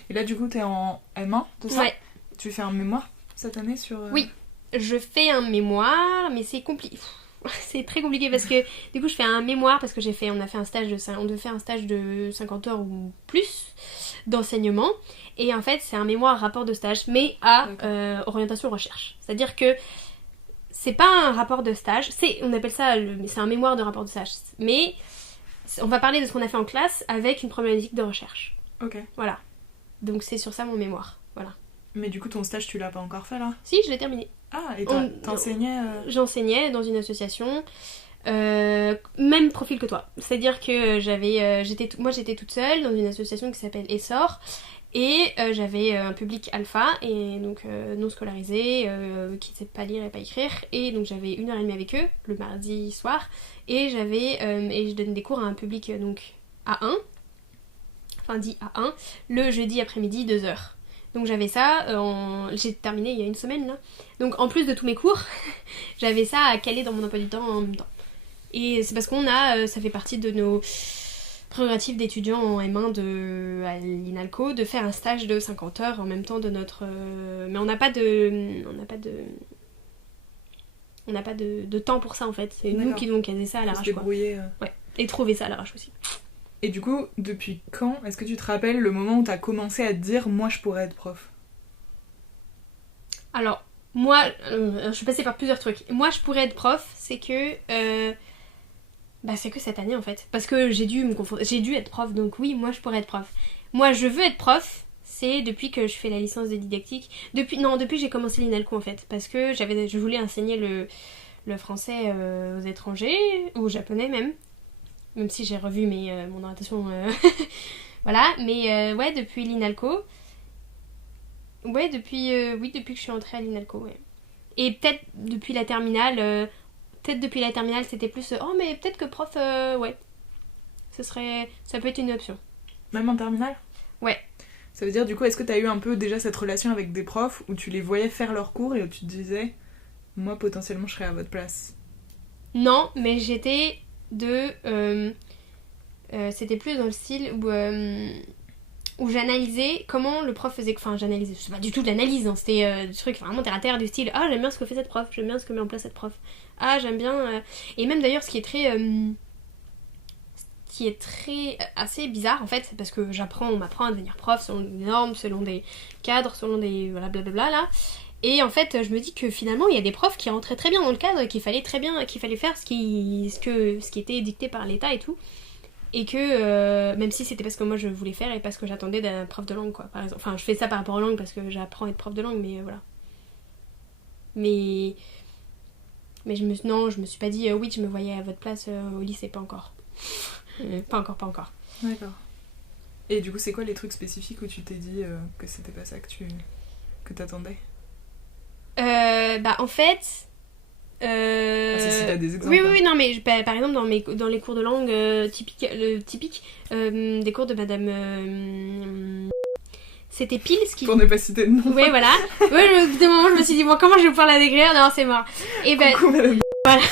Et là du coup t'es en M1, tout ça? Ouais. Tu fais un mémoire cette année sur... Oui, je fais un mémoire, mais c'est compliqué. C'est très compliqué parce que du coup je fais un mémoire parce que on devait faire un stage de 50 heures ou plus d'enseignement, et en fait c'est un mémoire rapport de stage mais à orientation recherche, c'est à dire que c'est pas un rapport de stage, on appelle ça c'est un mémoire de rapport de stage, mais on va parler de ce qu'on a fait en classe avec une problématique de recherche. Ok. Voilà, donc c'est sur ça mon mémoire, voilà. Mais du coup ton stage tu l'as pas encore fait là? Si, je l'ai terminé. Ah, et t'enseignais J'enseignais dans une association, même profil que toi. C'est-à-dire que j'étais toute seule dans une association qui s'appelle Essor, et j'avais un public alpha, et donc non scolarisé, qui ne sait pas lire et pas écrire, et donc j'avais 1h30 avec eux, le mardi soir, et je donnais des cours à un public donc A1, enfin dit A1, le jeudi après-midi 2h. Donc j'avais ça, j'ai terminé il y a une semaine là. Donc en plus de tous mes cours, j'avais ça à caler dans mon emploi du temps en même temps. Et c'est parce ça fait partie de nos prérogatives d'étudiants en M1 à l'INALCO de faire un stage de 50 heures en même temps de notre... mais on n'a pas de On n'a pas de temps pour ça en fait. C'est nous D'accord. qui devons caser ça à Faut se l'arrache quoi. débrouiller. Ouais. Et trouver ça à l'arrache aussi. Et du coup, depuis quand est-ce que tu te rappelles le moment où t'as commencé à te dire moi je pourrais être prof? Alors, moi, je suis passée par plusieurs trucs. Moi, je pourrais être prof, c'est que cette année en fait. Parce que j'ai dû être prof, donc oui, moi je pourrais être prof. Moi, je veux être prof, c'est depuis que je fais la licence de didactique. Depuis que j'ai commencé l'INALCO en fait. Parce que je voulais enseigner le français aux étrangers, ou au japonais même. Même si j'ai revu mon orientation. Voilà, mais ouais, depuis l'INALCO. Ouais, depuis que je suis entrée à l'INALCO, ouais. Et peut-être depuis la terminale, c'était plus oh, mais peut-être que prof, ouais. Ça peut être une option. Même en terminale? Ouais. Ça veut dire, du coup, est-ce que t'as eu un peu déjà cette relation avec des profs où tu les voyais faire leurs cours et où tu te disais, moi potentiellement je serais à votre place? Non, mais j'étais c'était plus dans le style où j'analysais comment le prof faisait. Enfin, j'analysais, c'est pas du tout de l'analyse, hein, c'était du truc vraiment terre à terre, du style ah, j'aime bien ce que fait cette prof, j'aime bien ce que met en place cette prof. Ah, j'aime bien. Et même d'ailleurs, ce qui est assez bizarre en fait, parce que on m'apprend à devenir prof selon des normes, selon des cadres, selon des voilà blablabla là. Et en fait, je me dis que finalement, il y a des profs qui rentraient très bien dans le cadre, qu'il fallait faire ce qui était dicté par l'État et tout. Et que, même si c'était parce que moi je voulais faire et parce que j'attendais d'un prof de langue, quoi, par exemple. Enfin, je fais ça par rapport aux langues parce que j'apprends à être prof de langue, mais voilà. Mais je me suis pas dit, oui, je me voyais à votre place au lycée, pas encore. Pas encore. D'accord. Et du coup, c'est quoi les trucs spécifiques où tu t'es dit que c'était pas ça que t'attendais? En fait... Si t'as des exemples. Oui, non, mais par exemple, dans les cours de langue typiques, des cours de madame... c'était pile ce qui... Pour ne pas citer de nom. Ouais, voilà. Ouais, des moments, je me suis dit, bon, comment je vais pouvoir la décrire? Non, c'est mort. Et Coucou, madame. voilà.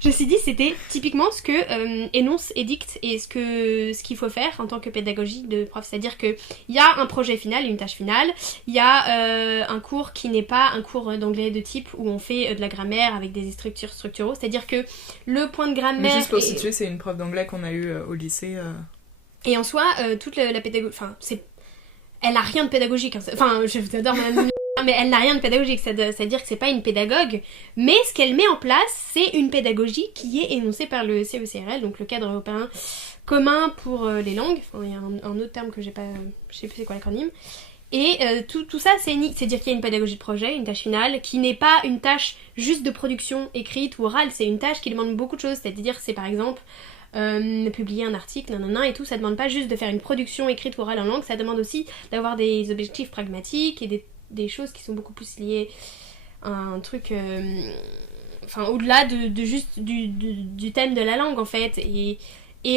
Je me suis dit, c'était typiquement ce que énonce, édicte et ce qu'il faut faire en tant que pédagogie de prof. C'est-à-dire qu'il y a un projet final, une tâche finale, il y a un cours qui n'est pas un cours d'anglais de type où on fait de la grammaire avec des structures structuraux. C'est-à-dire que le point de grammaire... Mais juste pour situer, c'est une prof d'anglais qu'on a eu au lycée. Et en soi, toute la pédagogie... Enfin, elle a rien de pédagogique. Hein. Enfin, j'adore madame... mais elle n'a rien de pédagogique, c'est-à-dire que c'est pas une pédagogue, mais ce qu'elle met en place, c'est une pédagogie qui est énoncée par le CECRL, donc le cadre européen commun pour les langues. Enfin, il y a un autre terme que j'ai pas, je sais plus c'est quoi l'acronyme. Et tout ça, c'est-à-dire qu'il y a une pédagogie de projet, une tâche finale, qui n'est pas une tâche juste de production écrite ou orale, c'est une tâche qui demande beaucoup de choses, c'est-à-dire c'est par exemple publier un article, nanana et tout, ça demande pas juste de faire une production écrite ou orale en langue, ça demande aussi d'avoir des objectifs pragmatiques et des choses qui sont beaucoup plus liées à un truc au-delà de juste du thème de la langue en fait, et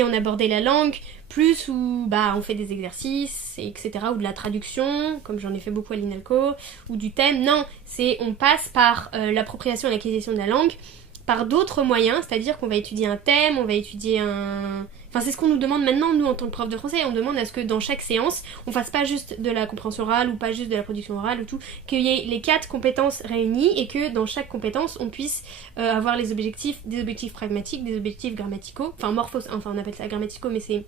on abordait la langue plus où on fait des exercices etc, ou de la traduction comme j'en ai fait beaucoup à l'INALCO, ou du thème. Non, on passe par l'appropriation et l'acquisition de la langue par d'autres moyens, c'est-à-dire qu'on va étudier un thème, on va étudier Enfin, c'est ce qu'on nous demande maintenant, nous, en tant que prof de français. On demande à ce que dans chaque séance, on fasse pas juste de la compréhension orale ou pas juste de la production orale ou tout, qu'il y ait les 4 compétences réunies et que dans chaque compétence, on puisse avoir des objectifs pragmatiques, des objectifs grammaticaux, enfin on appelle ça grammaticaux, mais c'est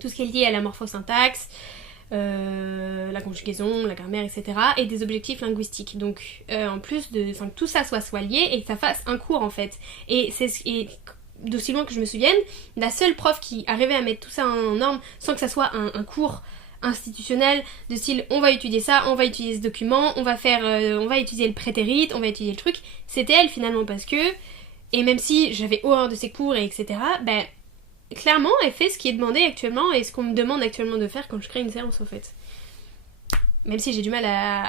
tout ce qui est lié à la morphosyntaxe, la conjugaison, la grammaire, etc. et des objectifs linguistiques. Donc, en plus que tout ça soit lié et que ça fasse un cours en fait. Et d'aussi loin que je me souvienne, la seule prof qui arrivait à mettre tout ça en norme sans que ça soit un cours institutionnel de style on va étudier ça, on va étudier ce document, on va étudier le prétérit, on va étudier le truc, c'était elle finalement, parce que, et même si j'avais horreur de ces cours et etc, clairement elle fait ce qui est demandé actuellement et ce qu'on me demande actuellement de faire quand je crée une séance en fait. Même si j'ai du mal à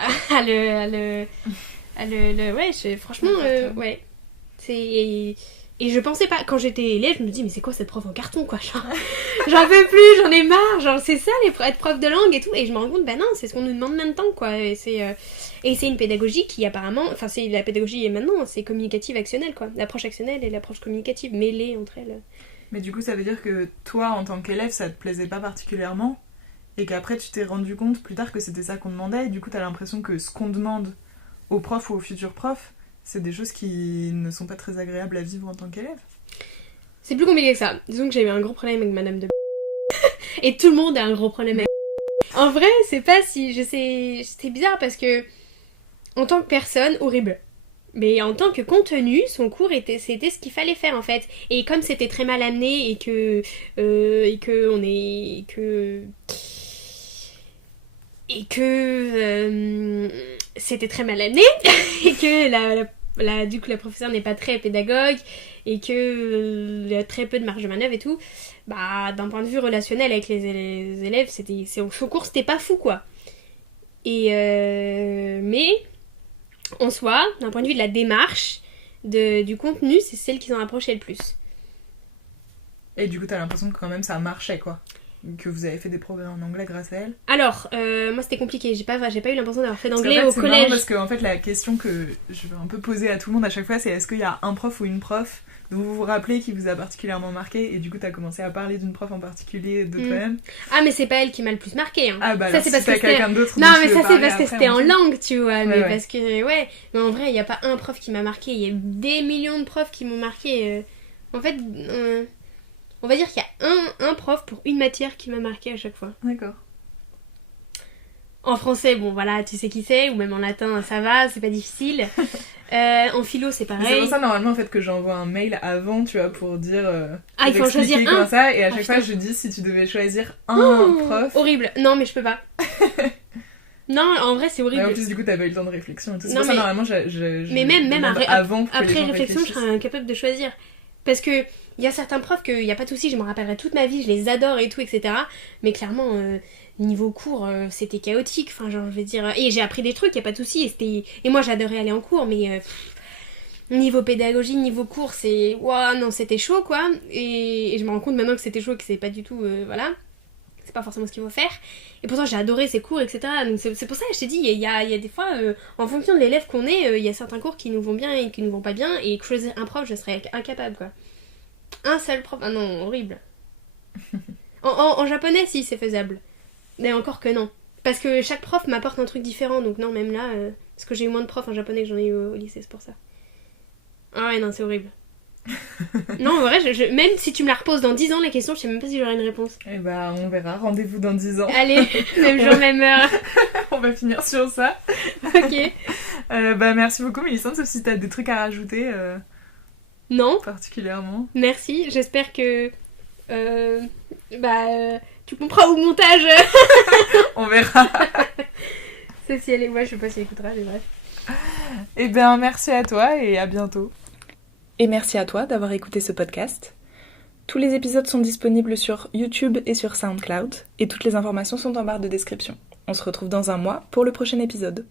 franchement ouais, c'est... Et je pensais pas, quand j'étais élève, je me dis mais c'est quoi cette prof en carton quoi, genre, j'en peux plus, j'en ai marre, genre c'est ça être prof de langue et tout, et je me rends compte non, c'est ce qu'on nous demande maintenant quoi, et c'est une pédagogie qui apparemment, enfin c'est la pédagogie et maintenant, c'est communicative actionnelle quoi, l'approche actionnelle et l'approche communicative mêlées entre elles. Mais du coup ça veut dire que toi en tant qu'élève ça te plaisait pas particulièrement, et qu'après tu t'es rendu compte plus tard que c'était ça qu'on demandait, et du coup t'as l'impression que ce qu'on demande aux profs ou aux futurs profs, c'est des choses qui ne sont pas très agréables à vivre en tant qu'élève. C'est plus compliqué que ça. Disons que j'ai eu un gros problème avec madame de et tout le monde a un gros problème avec En vrai, c'est pas si... C'était bizarre parce que, en tant que personne, horrible. Mais en tant que contenu, son cours c'était ce qu'il fallait faire en fait. Et comme c'était très mal amené et que c'était très mal amené et que du coup la professeure n'est pas très pédagogue et que il y a très peu de marge de manœuvre et tout, bah d'un point de vue relationnel avec les élèves, son cours c'était pas fou quoi. Et mais en soi, d'un point de vue de la démarche, du contenu, c'est celle qui s'en rapprochait le plus. Et du coup, t'as l'impression que quand même ça marchait, quoi. Que vous avez fait des progrès en anglais grâce à elle. Alors, moi c'était compliqué, j'ai pas eu l'impression d'avoir fait d'anglais au collège. C'est marrant parce que en fait, la question que je veux un peu poser à tout le monde à chaque fois, c'est est-ce qu'il y a un prof ou une prof dont vous vous rappelez qui vous a particulièrement marqué, et du coup t'as commencé à parler d'une prof en particulier de toi-même. Ah mais c'est pas elle qui m'a le plus marqué hein. Ah bah ça alors, c'est si parce que c'était quelqu'un d'autre. Non mais ça c'est parce que c'était en langue tu vois, mais ouais. Parce que mais en vrai il y a pas un prof qui m'a marqué, il y a des millions de profs qui m'ont marqué. En fait on va dire qu'il y a un prof pour une matière qui m'a marqué à chaque fois. D'accord. En français, bon voilà, tu sais qui c'est, ou même en latin, ça va, c'est pas difficile. En philo, c'est pareil. C'est pour ça normalement en fait que j'envoie un mail avant, tu vois, pour dire. Il faut en choisir un. Ça, et à chaque fois je dis si tu devais choisir un prof. Horrible. Non mais je peux pas. Non, en vrai c'est horrible. Mais en plus du coup t'as pas eu le temps de réflexion et tout. C'est pour ça normalement mais même avant que après les gens réflexion, je serais incapable de choisir. Parce que il y a certains profs que y a pas de souci, je m'en rappellerai toute ma vie, je les adore et tout, etc. Mais clairement, niveau cours, c'était chaotique. Enfin, genre, je vais dire. Et j'ai appris des trucs, y a pas de souci. Et moi, j'adorais aller en cours, mais niveau pédagogie, niveau cours, c'est. Ouah, non, c'était chaud, quoi. Et je me rends compte maintenant que c'était chaud et que c'est pas du tout. Voilà. C'est pas forcément ce qu'il faut faire. Et pourtant, j'ai adoré ces cours, etc. Donc, c'est pour ça que je t'ai dit, il y a des fois, en fonction de l'élève qu'on est, il y a certains cours qui nous vont bien et qui nous vont pas bien. Et choisir un prof, je serais incapable, quoi. Un seul prof. Ah non, horrible. En japonais, si, c'est faisable. Mais encore que non. Parce que chaque prof m'apporte un truc différent, donc non, même là, parce que j'ai eu moins de profs en japonais que j'en ai eu au lycée, c'est pour ça. Ah ouais, non, c'est horrible. Non, en vrai, même si tu me la reposes dans 10 ans, la question, je sais même pas si j'aurai une réponse. Eh bah, on verra, rendez-vous dans 10 ans. Allez, même jour, même heure. On va finir sur ça. Ok. Bah, merci beaucoup, Mélissande, sauf si t'as des trucs à rajouter. Non. Particulièrement. Merci, j'espère que... tu comprends au montage. On verra. Ceci, elle est... Ouais, je sais pas si elle écoutera, mais bref. Eh bien, merci à toi et à bientôt. Et merci à toi d'avoir écouté ce podcast. Tous les épisodes sont disponibles sur YouTube et sur SoundCloud, et toutes les informations sont en barre de description. On se retrouve dans un mois pour le prochain épisode.